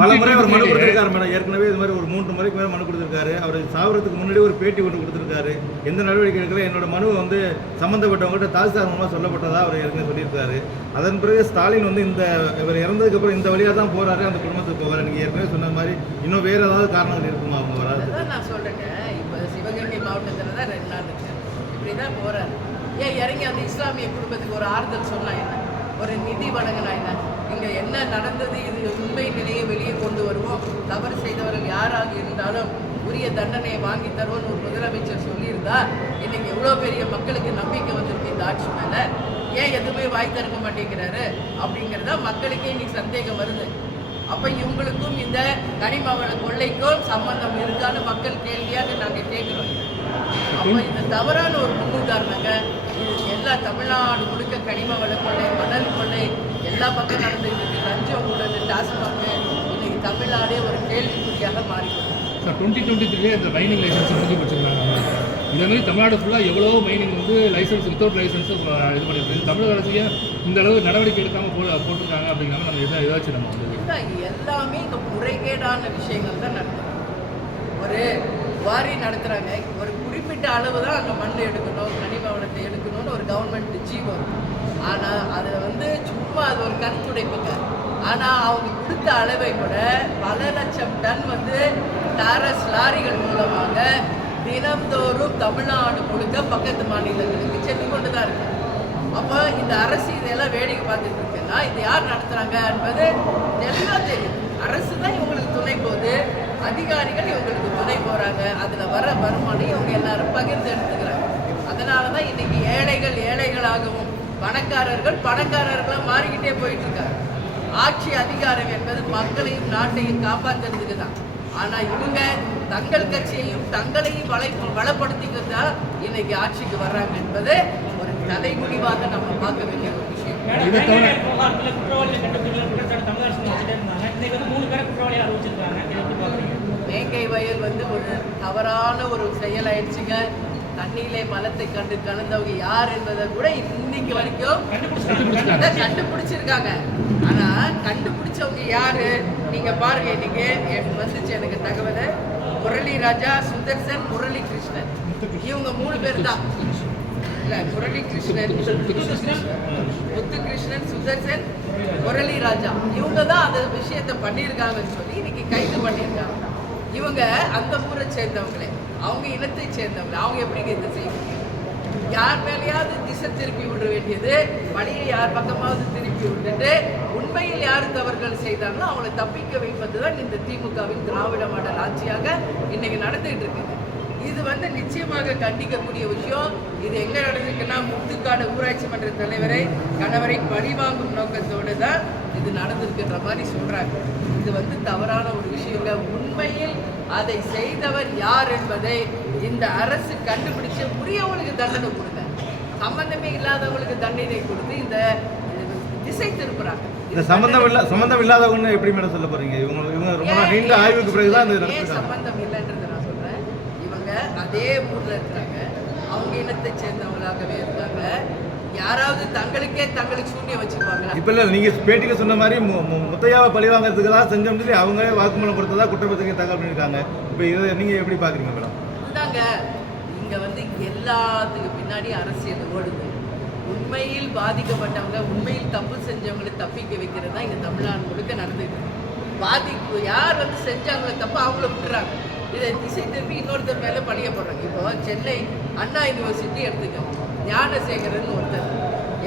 பல முறை அவர் மனு கொடுத்திருக்காரு மேடம். ஏற்கனவே இது மாதிரி ஒரு 3 முறைக்கு மேலே மனு கொடுத்திருக்காரு. அவர் சாவறதுக்கு முன்னாடி ஒரு பேட்டி ஒன்று கொடுத்திருக்காரு. எந்த நடவடிக்கை எடுக்கல, என்னோட மனு சம்பந்தப்பட்டவங்ககிட்ட தாசில்தார் மூலமாக சொல்லப்பட்டதா அவர் ஏற்கனவே சொல்லியிருக்காரு. அதன் பிறகு ஸ்டாலின் இந்த இவர் இறந்ததுக்கு அப்புறம் இந்த வழியாக தான் போறாரு, அந்த குடும்பத்துக்கு போவார். நீங்கள் ஏற்கனவே சொன்ன மாதிரி இன்னும் வேற ஏதாவது காரணங்கள் இருக்குமா அவங்க வராது? நான் சொல்றேங்க. இப்போ சிவகங்கை மாவட்டத்தில் தான் 2 நாள் இருக்கு, இப்படி தான் போறாரு. ஏன் இறங்கி அந்த இஸ்லாமிய குடும்பத்துக்கு ஒரு ஆறுதல் சொன்னா என்ன, ஒரு நிதி வழங்கினாங்க. இங்க என்ன நடந்தது, இது உண்மை நிலையை வெளியே கொண்டு வருவோம், தவறு செய்தவர்கள் யாராக இருந்தாலும் உரிய தண்டனையை வாங்கி தருவோம்னு ஒரு முதலமைச்சர் சொல்லியிருந்தா இன்னைக்கு எவ்வளோ பெரிய மக்களுக்கு நம்பிக்கை வந்திருக்கு இந்த ஆட்சி மேல. ஏன் எதுவுமே வாய் திறக்க மாட்டேங்கிறாரு அப்படிங்கிறதா மக்களுக்கே இன்னைக்கு சந்தேகம் வருது. அப்ப இவங்களுக்கும் இந்த கனிம வள கொள்ளைக்கும் சம்பந்தம் இருக்கான்னு மக்கள் கேள்வியாக நாங்க கேட்கிறோம். அப்ப இந்த தவறான ஒரு முன்னுதாரணங்க. இது எல்லா தமிழ்நாடு முழுக்க கனிம வள கொள்ளை, மணல் கொள்ளை எல்லா பக்கம் நடந்துட்டு இருக்கு. லஞ்சம் ஊழல், டாஸ்மாக், இன்னைக்கு தமிழ்நாடே ஒரு கேள்விக்குறியாக மாறிக்கணும். 2023 இந்த மைனிங் லைசன்ஸ் முடிஞ்சு வச்சுருக்காங்க. இதே மாதிரி தமிழ்நாடு ஃபுல்லாக எவ்வளோ மைனிங் வந்து லைசன்ஸ் வித்தவுட் லைசன்ஸு இது பண்ணியிருக்கு. தமிழக அரசு இந்த அளவு நடவடிக்கை எடுக்காமல் போட்டிருக்காங்க அப்படிங்கிறாங்க. நம்ம ஏதாச்சும் நம்ம வந்து எல்லாமே இங்கே முறைகேடான விஷயங்கள் தான் நடக்கும். ஒரு வாரி நடத்துகிறாங்க, ஒரு குறிப்பிட்ட அளவு தான் அங்கே மண் எடுக்கணும், கனிம வளத்தை எடுக்கணும்னு ஒரு கவர்மெண்ட் ஜீவம். ஆனால் அதில் வந்து சும்மா அது ஒரு கருத்துடைப்புங்க. ஆனால் அவங்க கொடுத்த அளவை விட பல லட்சம் டன் வந்து டாரஸ் லாரிகள் மூலமாக தினந்தோறும் தமிழ்நாடு முழுக்க பக்கத்து மாநிலங்களுக்கு சென்று கொண்டு தான் இருக்கு. அப்போ இந்த அரசு இதெல்லாம் வேடிக்கை பார்த்துட்டு இருக்குன்னா இது யார் நடத்துகிறாங்க என்பது தெளிவாக தெரியும். அரசு தான் இவங்களுக்கு துணை போகுது, அதிகாரிகள் இவங்களுக்கு துணை போகிறாங்க. அதில் வர வருமானம் இவங்க எல்லாரும் பகிர்ந்து எடுத்துக்கிறாங்க. அதனால தான் இன்னைக்கு ஏழைகள் ஏழைகளாகவும் பணக்காரர்கள் பணக்காரர்களாக மாறிக்கிட்டே போயிட்டு இருக்காங்க. ஆட்சி அதிகாரம் என்பது மக்களையும் நாட்டையும் காப்பாற்றுறதுக்கு தான். ஆனால் இவங்க தங்கள் கட்சியையும் தங்களையும் வளப்படுத்திக்கிறதா இன்னைக்கு ஆட்சிக்கு வர்றாங்க என்பது ஒரு தலைமுடிவாக நம்ம பார்க்க வேண்டிய ஒரு விஷயம். வேங்கை வயல் வந்து ஒரு தவறான ஒரு செயலாயிடுச்சுங்க. தண்ணியிலே மலத்தை கண்டு கலந்தவங்க யார் என்பதை கூட இன்னைக்கு வரைக்கும் கண்டுபிடிச்சிருக்காங்க. ஆனா கண்டுபிடிச்சவங்க யாரு நீங்க பாருங்க. இன்னைக்கு வந்துச்சு எனக்கு தகவல், முரளி ராஜா, சுதர்சன், முரளி கிருஷ்ணன், இவங்க 3 பேர் தான். இல்ல முரளி கிருஷ்ணன், முத்துகிருஷ்ணன், சுதர்சன், முரளி ராஜா, இவங்க தான் அந்த விஷயத்தை பண்ணியிருக்காங்கன்னு சொல்லி இன்னைக்கு கைது பண்ணியிருக்காங்க. இவங்க அந்த ஊரை சேர்ந்தவங்களே, அவங்க இனத்தை சேர்ந்தவங்க. அவங்க எப்படி இதை செய்ய முடியும்? யார் மேலேயாவது திசை திருப்பி விட வேண்டியது, பணியை யார் பக்கமாவது திருப்பி விட்டுட்டு உண்மையில் யார் தவறுகள் செய்தாங்களோ அவங்களை தப்பிக்க வைப்பது தான் இந்த திமுகவின் திராவிட மாடல் ஆட்சியாக இன்னைக்கு நடந்துகிட்டு இருக்குது. இது வந்து நிச்சயமாக கண்டிக்கக்கூடிய விஷயம். இது எங்க நடந்திருக்குன்னா முத்துக்காடு ஊராட்சி மன்ற தலைவரை கணவரை பழிவாங்கும் நோக்கத்தோடு தான் இது நடந்திருக்குன்ற மாதிரி சொல்றாங்க. இது வந்து தவறான ஒரு விஷயங்க. உண்மையில் அதை செய்தவர் யார் என்பதை இந்த அரசு கண்டுபிடிச்சு உரியவங்களுக்கு தண்டனை கொடுங்க. சம்பந்தமே இல்லாதவங்களுக்கு தண்டனை கொடுத்து இந்த திசை திருப்புறாங்க. இந்த சம்பந்தம் இல்லாதவங்க எப்படி மேடம் சொல்ல போறீங்க? இவங்க ரொம்ப நீண்ட ஆய்வுக்கு பிறகுதான் சம்பந்தம் இல்லைன்றதை நான் சொல்றேன். இவங்க அதே ஊர்ல இருக்காங்க, அவங்க இனத்தை சேர்ந்தவங்களாகவே இருக்காங்க. யாராவது தங்களுக்கு சூன்யம் வச்சிருப்பாங்களா? இப்ப இல்ல, நீங்க பேட்டியில சொன்ன மாதிரி முத்தையாவை பழி வாங்குறதுக்கு தான் செஞ்சோம்னு சொல்லி அவங்க வாக்குமூலம் கொடுத்ததா குற்றப்பத்திரிகை தாக்கல் பண்ணியிருக்காங்க. இப்ப இதை நீங்க எப்படி பாக்குறீங்க மேடம்? இதுதாங்க, இங்க வந்து எல்லாத்துக்கு பின்னாடி அரசியல் ஓடுது. உண்மையில் பாதிக்கப்பட்டவங்க, உண்மையில் தப்பு செஞ்சவங்களை தப்பிக்க வைக்கிறது தான் இங்க தமிழ்நாடு முழுக்க நடந்துட்டு. பாதிப்பு யார் வந்து செஞ்சாங்களோ தப்பு அவங்கள விட்டுறாங்க. இதை திசை திருப்பி இன்னொருத்தர் மேலே பழிய போடுறாங்க. இப்போ சென்னை அண்ணா யூனிவர்சிட்டி எடுத்துக்க, ஞானசேகரன் ஒருத்தர்,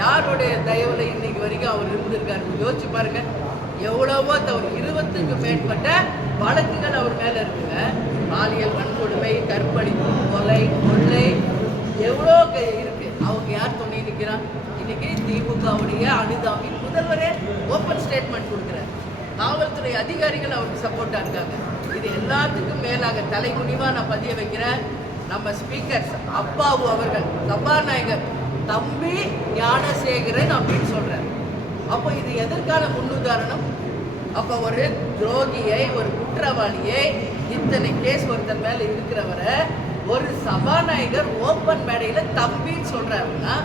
யாருடைய தயவுல இன்னைக்கு வரைக்கும் அவர் இருந்திருக்காரு யோசிச்சு பாருங்க. எவ்வளவோ தவறு 20க்கும் மேற்பட்ட வழக்குகள் அவர் மேல இருக்குங்க. பாலியல் வன்கொடுமை, கற்பழிப்பு, கொலை, கொள்ளை எவ்வளோ இருக்கு. அவங்க யார் துணை நிற்கிறான்? இன்னைக்கு திமுகவுடைய அனுதாபி முதல்வரே ஓப்பன் ஸ்டேட்மெண்ட் கொடுக்குறாரு. காவல்துறை அதிகாரிகள் அவருக்கு சப்போர்ட்டா இருக்காங்க. இது எல்லாத்துக்கும் மேலாக தலைமுடிவா நான் பதிய வைக்கிறேன். நம்ம ஸ்பீக்கர் அப்பாவு அவர்கள் சபாநாயகர் தம்பி ஞானசேகரன் அப்படின்னு சொல்றாரு. அப்போ இது எதற்கான முன்னுதாரணம்? அப்போ ஒரு துரோகியை, ஒரு குற்றவாளியை, இத்தனை கேஸ் ஒருத்தர் மேல இருக்கிறவரை ஒரு சபாநாயகர் ஓப்பன் மேடையில தம்பின்னு சொல்றாருன்னா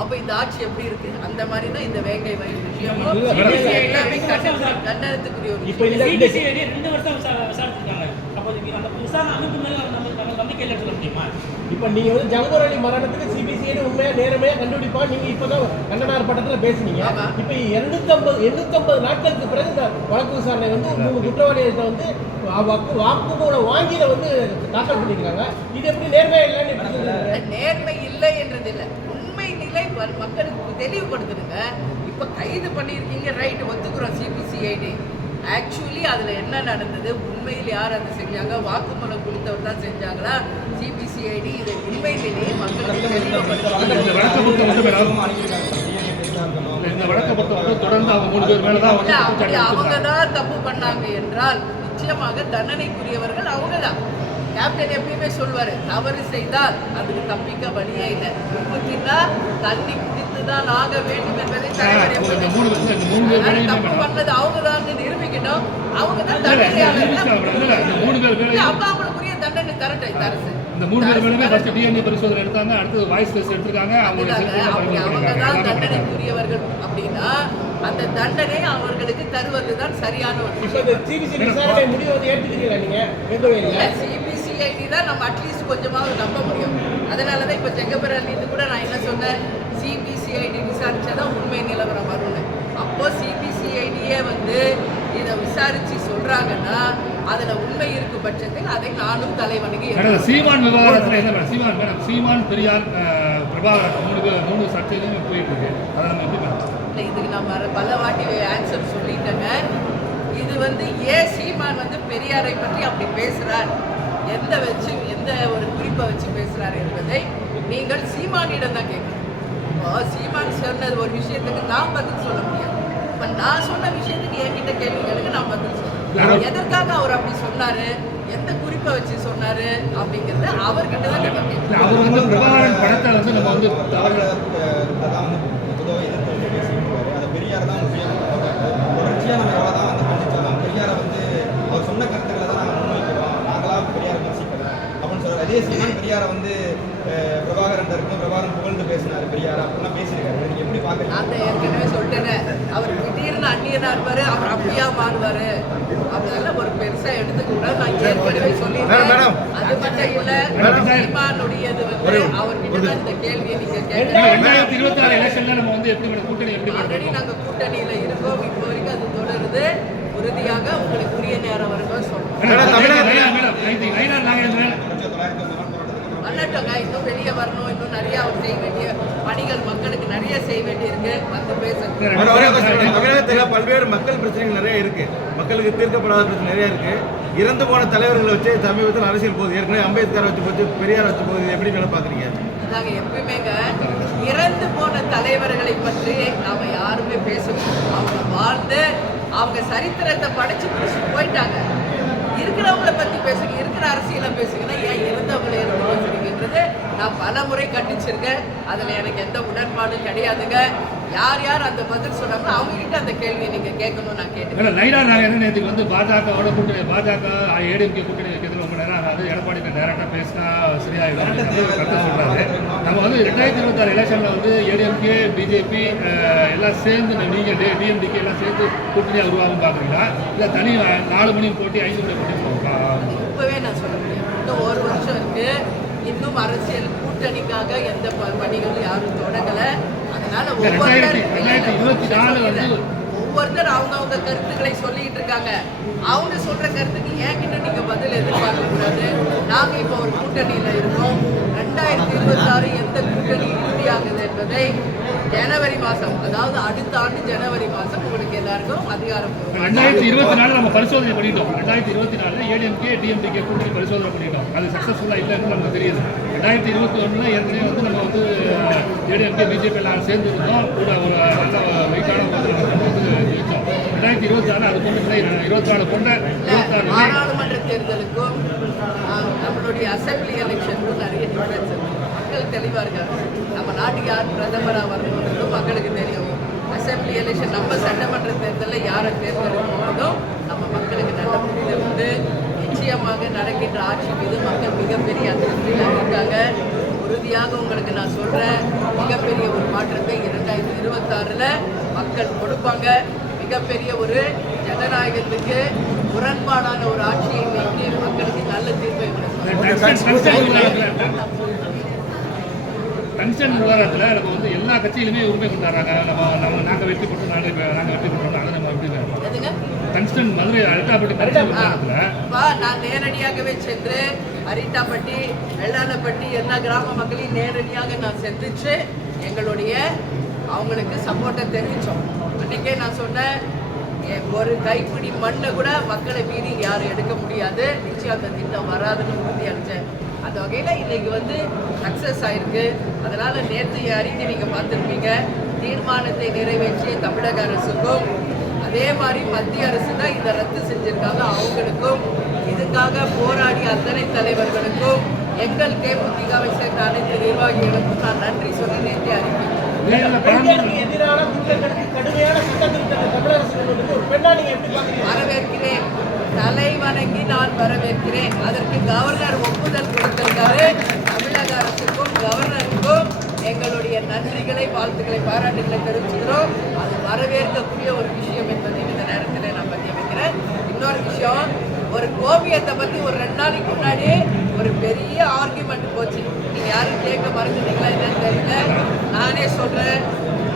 அப்ப இந்த ஆட்சி எப்படி இருக்கு? அந்த மாதிரி தான் இந்த வேங்கை வயல் விஷயமும் எல்லாமே கண்டனத்துக்குரிய ஒரு இப்ப நீங்க வந்து ஜங்கூர் அலி மரணத்துக்கு சிபிசிஐடி உண்மையா நேரமையா கண்டுபிடிப்பா நீங்க இப்பதான் கண்டனார் பட்டத்துல பேசுனீங்க. இப்ப 850 நாட்களுக்கு பிறகு இந்த வழக்கு விசாரணை வந்து 3 குற்றவாளிகளை வந்து வாக்குமூலம் வாங்கியில வந்து தாக்கல் பண்ணிருக்காங்க. இது எப்படி நேர்மையா இல்லைன்னு? நேர்மை இல்லை என்றது இல்லை, உண்மை நிலை மக்களுக்கு தெளிவுபடுத்துதுங்க. இப்ப இப்போ கைது பண்ணியிருக்கீங்க, ரைட், ஒத்துக்கிறோம் சிபிசிஐடி. ஆக்சுவலி அதில் என்ன நடந்தது, உண்மையில் யார் அதை செஞ்சாங்க, வாக்குமூலம் கொடுத்தவர் தான் செஞ்சாங்களா, சிபிசிஐடி இதை உண்மையிலேயே மக்களுக்கு இந்த வழக்கை பொறுத்த மட்டும் இந்த வழக்கை பொறுத்த மட்டும் தொடர்ந்து அவங்க 3 பேர் மேலே தான் அப்படி அவங்க தான் தப்பு பண்ணாங்க என்றால் நிச்சயமாக தண்டனைக்குரியவர்கள் அவங்க தான். கேப்டன் எப்பயுமே சொல்வாரு, தவறு செய்தால் அதுக்கு தப்பிக்க வழியே இல்லை, உப்பு தின்னா தண்ணி குடித்து தான் ஆக வேண்டும் என்பதை தலைவர் எப்பவுமே தப்பு பண்ணது அவங்க தான் நிரூபிக்கணும். அவங்க தான் தண்டனையாளர்கள். அப்ப அவங்களுக்குரிய தண்டனை தரட்டும் இந்த அரசு. இந்த 3 பேர் மேலுமே ஃபர்ஸ்ட் டிஎன்ஏ பரிசோதனை எடுத்தாங்க, அடுத்து வாய்ஸ் டெஸ்ட் எடுத்துருக்காங்க. அவங்க தான் தண்டனைக்குரியவர்கள் அப்படின்னா அந்த தண்டனை அவர்களுக்கு தருவதுதான் சரியான ஒரு விஷயம். சிபிசிஐடி தான் நம்ம அட்லீஸ்ட் கொஞ்சமாவது நம்ப முடியும். அதனாலதான் இப்ப ஜெகபரலின்னு கூட நான் என்ன சொன்னேன், சிபிசிஐடி விசாரிச்சாதான் உண்மை நிலவரம் வரும்னு. அப்போ சிபிசிஐடியே வந்து இதை விசாரிச்சு சொல்றாங்கன்னா அதுல உண்மை இருக்கும் பட்சத்தில் அதை நானும் தலைவனுக்கு சீமான் விவகாரத்துல என்ன மேடம், சீமான் பெரியார் பிரபாகரன் 3 சர்ச்சையிலுமே போயிட்டு இருக்கு. அதை நம்ம எப்படி இல்லை, இதுக்கு நான் பல வாட்டி ஆன்சர் சொல்லிட்டேங்க. இது வந்து ஏன் சீமான் வந்து பெரியாரை பற்றி அப்படி பேசுறார், எந்த ஒரு குறிப்பை வச்சு பேசுறார் என்பதை நீங்கள் சீமானிடம் தான் கேட்கணும். இப்போ சீமான் சொன்னது ஒரு விஷயத்துக்கு நான் பதில் சொல்ல முடியாது. இப்போ நான் சொன்ன விஷயத்துக்கு என்கிட்ட கேள்விகளுக்கு நான் பதில் சொல்றேன். எதற்காக அவர் அப்படி சொன்னாரு, எந்த குறிப்பை வச்சு சொன்னாரு அப்படிங்கறது அவர்கிட்ட தான் நீங்க கேட்கணும். அவர் வந்து பிரபாகரன் படத்தை வந்து நம்ம வந்து பெரியார் தான் தொடர்ச்சியாக நம்ம எவ்வளோ தான் வந்து கண்டிச்சாலும் பெரியாரை வந்து அவர் சொன்ன கருத்துக்களை தான் நாங்கள் முன்வைக்கிறோம், நாங்களாம் பெரியாரை விமர்சிக்கிறோம் அப்படின்னு சொல்கிறார். அதே சீமான் பெரியாரை வந்து பிரபாகரன் இருக்கும், பிரபாகரன் புகழ்ந்து பேசினார் பெரியார் அப்படிலாம் பேசியிருக்காரு. நீங்கள் எப்படி பார்க்குறீங்க? நான் ஏற்கனவே சொல்லிட்டேனே, அவர் திடீர்னு அந்நியனா இருப்பாரு, அவர் அப்படியா மாறுவாரு, அதனால ஒரு பெருசா எடுத்துக்கூடாது. நான் ஏற்கனவே சொல்லியிருக்கேன். அது மட்டும் இல்ல, சீமானுடையது வந்து அவர்கிட்ட தான் இந்த கேள்வியை நீங்க கேட்கணும். 2026 எலெக்ஷன்ல நம்ம வந்து எப்படி கூட்டணி ஆல்ரெடி நாங்க கூட்டணியில இருக்கோம், இப்போ வரைக்கும் அது தொடருது. உறுதியாக உங்களுக்கு உரிய நேரம் வரைக்கும் வரட்டுங்க. இன்னும் வெளியே வரணும், இன்னும் நிறைய அவர் செய்ய வேண்டிய பணிகள் மக்களுக்கு நிறைய செய்ய வேண்டி இருக்கு. வந்து தமிழகத்தில் பல்வேறு மக்கள் பிரச்சனைகள் நிறைய இருக்கு, மக்களுக்கு தீர்க்கப்படாத பிரச்சனை நிறைய இருக்கு. இறந்து போன தலைவர்களை வச்சு சமீபத்தில் அரசியல் போகுது, ஏற்கனவே அம்பேத்கர் வச்சு போச்சு, பெரியார் வச்சு போகுது, எப்படி வேலை பாக்குறீங்க? நாங்க எப்பயுமேங்க இறந்து போன தலைவர்களை பற்றி நாம யாருமே பேசணும். அவங்க வாழ்ந்து அவங்க சரித்திரத்தை படிச்சு போயிட்டாங்க. இருக்கிறவங்களை பத்தி பேசுங்க, இருக்கிற அரசியலை பேசுங்கன்னா ஏன் இருந்தவங்களை இருந்து பேசுறீங்கன்றது நான் பல முறை கண்டிச்சிருக்கேன். அதுல எனக்கு எந்த உடன்பாடும் கிடையாதுங்க. யார் அந்த பதில் சொன்னாங்களோ அவங்க கிட்ட அந்த கேள்வியை நீங்க கேட்கணும். நான் கேட்டேன். நைனா நாகேந்திரன் நேற்றுக்கு வந்து பாஜகவோட கூட்டணி, பாஜக ஏடிஎம்கே கூட்டணி வைக்கிறது ரொம்ப நேரம் ஆகாது, எடப்பாடி டேரக்டா பேசினா சரியாயிடும் கருத்து சொல்றாரு. நம்ம வந்து 2026 எலெக்ஷன்ல வந்து ஏடிஎம்கே பிஜேபி எல்லாம் சேர்ந்து நீங்க டிஎம்டிகே எல்லாம் சேர்ந்து கூட்டணியா உருவாகும் பாக்குறீங்களா, இல்ல தனி 4 மணி போட்டி 5 மணி போட்டி இப்பவே நான் சொல்ல முடியும். இன்னும் 1 வருஷம் இருக்கு. இன்னும் அரசியல் கூட்டணிக்காக எந்த பணிகளும் யாரும் தொடங்கல. அதனால ஒவ்வொருத்தர் அவங்க கருத்துக்களை சொல்லிட்டு இருக்காங்க. அவங்க சொல்ற கருத்துக்கு என்கிட்ட நீங்க பதில் எதிர்பார்க்க கூடாது. நாங்க இப்ப ஒரு கூட்டணியில இருக்கோம். 2026 எந்த கூட்டணி இறுதியாகுது என்பதை ஜனவரி மாசம், அதாவது அடுத்த ஆண்டு ஜனவரி மாசம் உங்களுக்கு எல்லாருக்கும் அதிகாரம். 2024 நம்ம பரிசோதனை பண்ணிட்டோம். 2024 ஏடிஎம்கே டிஎம்டிகே கூட்டணி பரிசோதனை பண்ணிட்டோம். அது சக்சஸ்ஃபுல்லா இல்லைன்னு நமக்கு தெரியுது. 2021 ஏற்கனவே வந்து நம்ம வந்து ஏடிஎம்கே பிஜேபி எல்லாம் சேர்ந்து இருந்தோம், கூட ஒரு நல்ல வெயிட்டான ஜெயிச்சோம். 2026 அது கொண்டு 24 கொண்ட பாராளுமன்ற தேர்தலுக்கும் நம்மளுடைய அசம்பிளி எலெக்ஷனுக்கும் நிறைய டிஃபரன்ஸ் இருக்கு. மக்கள் தெளிவா இருக்காங்க. நம்ம நாட்டுக்கு யார் பிரதமராக வரணுன்றதும் மக்களுக்கு தெரியும். அசம்பிளி எலெக்ஷன் நம்ம சட்டமன்ற தேர்தலில் யாரை தேர்ந்தெடுக்கணும் நம்ம மக்களுக்கு நல்ல புரிதல் வந்து நிச்சயமாக நடக்கின்ற ஆட்சி மீது மக்கள் மிகப்பெரிய அதிருப்தியாக இருக்காங்க. உறுதியாக உங்களுக்கு நான் சொல்றேன், மிகப்பெரிய ஒரு மாற்றத்தை 2026 மக்கள் கொடுப்பாங்க. மிகப்பெரிய ஒரு ஜனநாயகத்துக்கு முரண்பாடான ஒரு ஆட்சியை வைத்து மக்களுக்கு நல்ல தீர்ப்பை கன்சர்ன் விவகாரத்தில் நம்ம வந்து எல்லா கட்சியிலுமே உரிமை கொண்டாடுறாங்க. நாங்கள் வெற்றி பெற்றோம், நாங்கள் வெற்றி பெற்றோம், அதை நம்ம எப்படி கன்சர்ன் மதுரை அரிட்டாப்பட்டி விவகாரத்தில் நான் நேரடியாகவே சென்று அரிட்டாப்பட்டி, வெள்ளாளப்பட்டி எல்லா கிராம மக்களையும் நேரடியாக நான் சந்திச்சு எங்களுடைய அவங்களுக்கு சப்போர்ட்டை தெரிவித்தோம். அன்றைக்கே நான் சொன்னேன், ஒரு கைப்பிடி மண்ணை கூட மக்களை மீறி யாரும் எடுக்க முடியாது, நிச்சயம் அந்த திட்டம் வராதுன்னு உறுதி அளித்தேன். அந்த வகையில் இன்னைக்கு வந்து சக்ஸஸ் ஆயிருக்கு. அதனால் நேற்று அறிக்கை நீங்கள் பார்த்துருப்பீங்க, தீர்மானத்தை நிறைவேற்றிய தமிழக அரசுக்கும் அதே மாதிரி மத்திய அரசு தான் இதை ரத்து செஞ்சிருக்காங்க. அவங்களுக்கும் இதுக்காக போராடி அத்தனை தலைவர்களுக்கும் எங்கள் தேமுதிகவை சேர்ந்த அனைத்து நிர்வாகிகளுக்கும் நான் நன்றி சொல்லி நேற்று அறிக்கை. பெண்களுக்கு எதிரான குற்றங்களுக்கு கடுமையான சட்ட திருத்தத்தை தமிழக அரசு கொண்டு வந்து ஒரு பெண்ணா நீங்க எப்படி பாக்குறீங்க? வரவேற்கிறேன், தலை வணங்கி நான் வரவேற்கிறேன். அதற்கு கவர்னர் ஒப்புதல் கொடுத்திருக்காரு. தமிழக அரசுக்கும் கவர்னருக்கும் எங்களுடைய நன்றிகளை, வாழ்த்துக்களை, பாராட்டுகளை தெரிவிச்சுக்கிறோம். அது வரவேற்கக்கூடிய ஒரு விஷயம் என்பதை இந்த நேரத்தில் நான் பதிய வைக்கிறேன். இன்னொரு விஷயம், ஒரு கோமியத்தை பற்றி ஒரு 2 நாளைக்கு முன்னாடி ஒரு பெரிய ஆர்குமெண்ட் போச்சு. நீங்கள் யாரும் கேட்க மறந்துட்டீங்களா என்னன்னு தெரியல. நானே சொல்கிறேன்,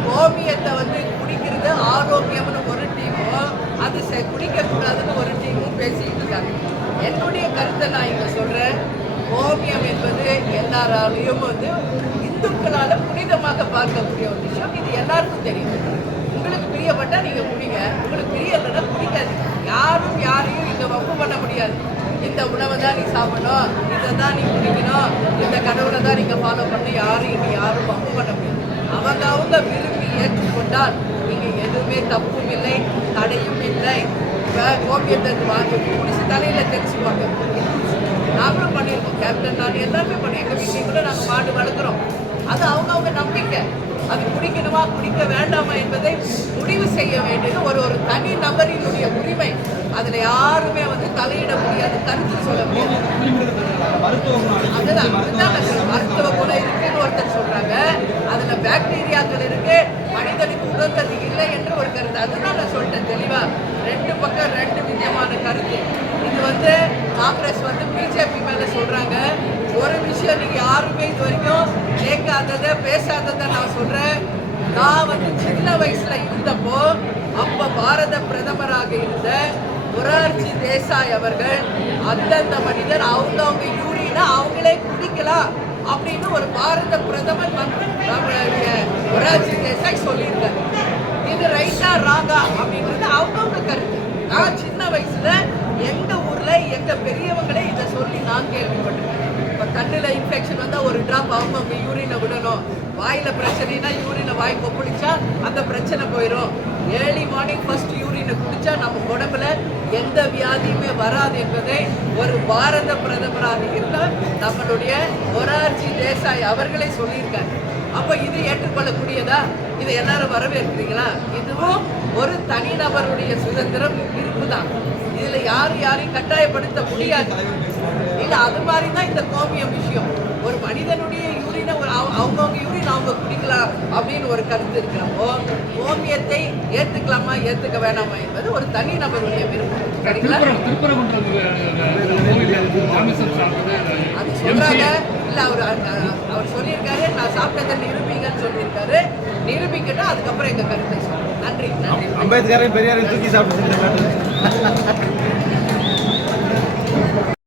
கோமியத்தை வந்து குடிக்கிறது ஆரோக்கியம்னு ஒரு டீமும், அது குடிக்கக்கூடாதுன்னு ஒரு டீமும் பேசிக்கிட்டு இருக்காங்க. என்னுடைய கருத்தை நான் இங்கே சொல்கிறேன், கோமியம் என்பது எல்லாராலையும் வந்து இந்துக்களால் புனிதமாக பார்க்கக்கூடிய ஒரு விஷயம். இது எல்லாருக்கும் தெரியும். உங்களுக்கு பிரியப்பட்டா நீங்கள் குடிங்க, உங்களுக்கு பிரியலைன்னா குடிக்காதீங்க. யாரும் யாரையும் இங்கே வம்பு பண்ண முடியாது. இந்த உணவை தான் நீ சாப்பிடணும், இதை தான் நீ குடிக்கணும், இந்த கடவுளை தான் நீங்கள் ஃபாலோ பண்ணி யாரும் இங்கே யாரும் வம்பு பண்ண முடியாது. அவங்க விரும்பி ஏற்றுக்கொண்டால் இங்கே எதுவுமே தப்பும் இல்லை, தடையும் இல்லை. இப்போ கோமியத்தை வாங்கி குடிச்சு தலையில் தெரிச்சுப்பாங்க. நாங்களும் பண்ணியிருக்கோம், கேப்டன் நான் எல்லாருமே பண்ணி எங்கள் வீட்டையும் கூட நாங்கள் மாடு வளர்க்குறோம். அது அவங்க நம்பிக்கை. அது குடிக்கணுமா குடிக்க வேண்டாமா என்பதை முடிவு செய்ய வேண்டியது ஒரு தனி நபரினுடைய உரிமை. அதில் யாருமே வந்து தலையிட முடியாது, கருத்து சொல்ல முடியாது. அதுதான் மருத்துவ குணம் இருக்குன்னு ஒருத்தர் சொல்றாங்க, அதில் பாக்டீரியாக்கள் இருக்கு, மனிதனுக்கு உகந்தது இல்லை என்று ஒரு கருத்து. அதுதான் நான் சொல்லிட்டேன் தெளிவா. 2 பக்கம் 2 விதமான கருத்து. இது வந்து காங்கிரஸ் வந்து பிஜேபி மேல சொல்றாங்க. ஒரு விஷயம் நீங்க யாருமே இது வரைக்கும் கேட்காததை பேசாததை நான் சொல்றேன். நான் வந்து சின்ன வயசுல இருந்தப்போ அப்ப பாரத பிரதமராக இருந்த மொரார்ஜி தேசாய் அவர்கள் அந்தந்த மனிதர் அவங்க யூரினை அவங்களே குடிக்கலாம் அப்படின்னு ஒரு பாரத பிரதமர் நம்மளுடைய மொரார்ஜி தேசாய் சொல்லியிருக்காரு. இது ரைட்டா ராங்கா அப்படின்றது அவங்க கருத்து. நான் சின்ன வயசுல எங்க ஊர்ல எங்க பெரியவங்களே இதை சொல்லி நான் கேள்விப்பட்டிருக்கேன். இப்போ கண்ணில் இன்ஃபெக்ஷன் வந்தால் ஒரு ட்ராப் அவங்க யூரினை விடணும். வாயில் பிரச்சனைனா யூரினை வாய் கொப்பளிச்சா அந்த பிரச்சனை போயிடும். ஏர்லி மார்னிங் ஃபர்ஸ்ட் யூரினை குடிச்சா நம்ம உடம்புல எந்த வியாதியுமே வராது என்பதை ஒரு பாரத பிரதமராக இருந்தால் நம்மளுடைய மொரார்ஜி தேசாய் அவர்களே சொல்லியிருக்காங்க. அப்போ இது ஏற்றுக்கொள்ளக்கூடியதா? இதை எல்லாரும் வரவேற்கிறீங்களா? இதுவும் ஒரு தனிநபருடைய சுதந்திரம் இருப்புதான். இதுல யாரையும் கட்டாயப்படுத்த முடியாது. இல்ல அது மாதிரி தான் இந்த கோமியம் விஷயம். ஒரு மனிதனுடைய யூரினை அவங்கவுங்க யூரின் அவங்க குடிக்கலாம் அப்படின்னு ஒரு கருத்து இருக்கிறப்போ கோமியத்தை ஏத்துக்கலாமா ஏத்துக்க வேணாமா என்பது ஒரு தனிநபருடைய விருப்பம். சரிங்களா? அது சொல்றாங்க இல்ல, அவர் சொல்லியிருக்காரு, நான் சாப்பிட்டதை நிரூபிங்கன்னு சொல்லியிருக்காரு. நிரூபிக்கட்டும், அதுக்கப்புறம் எங்க கருத்தை சொல்றேன். நன்றி. அம்பேத்கரை பெரியாரை தூக்கி சாப்பிட்டு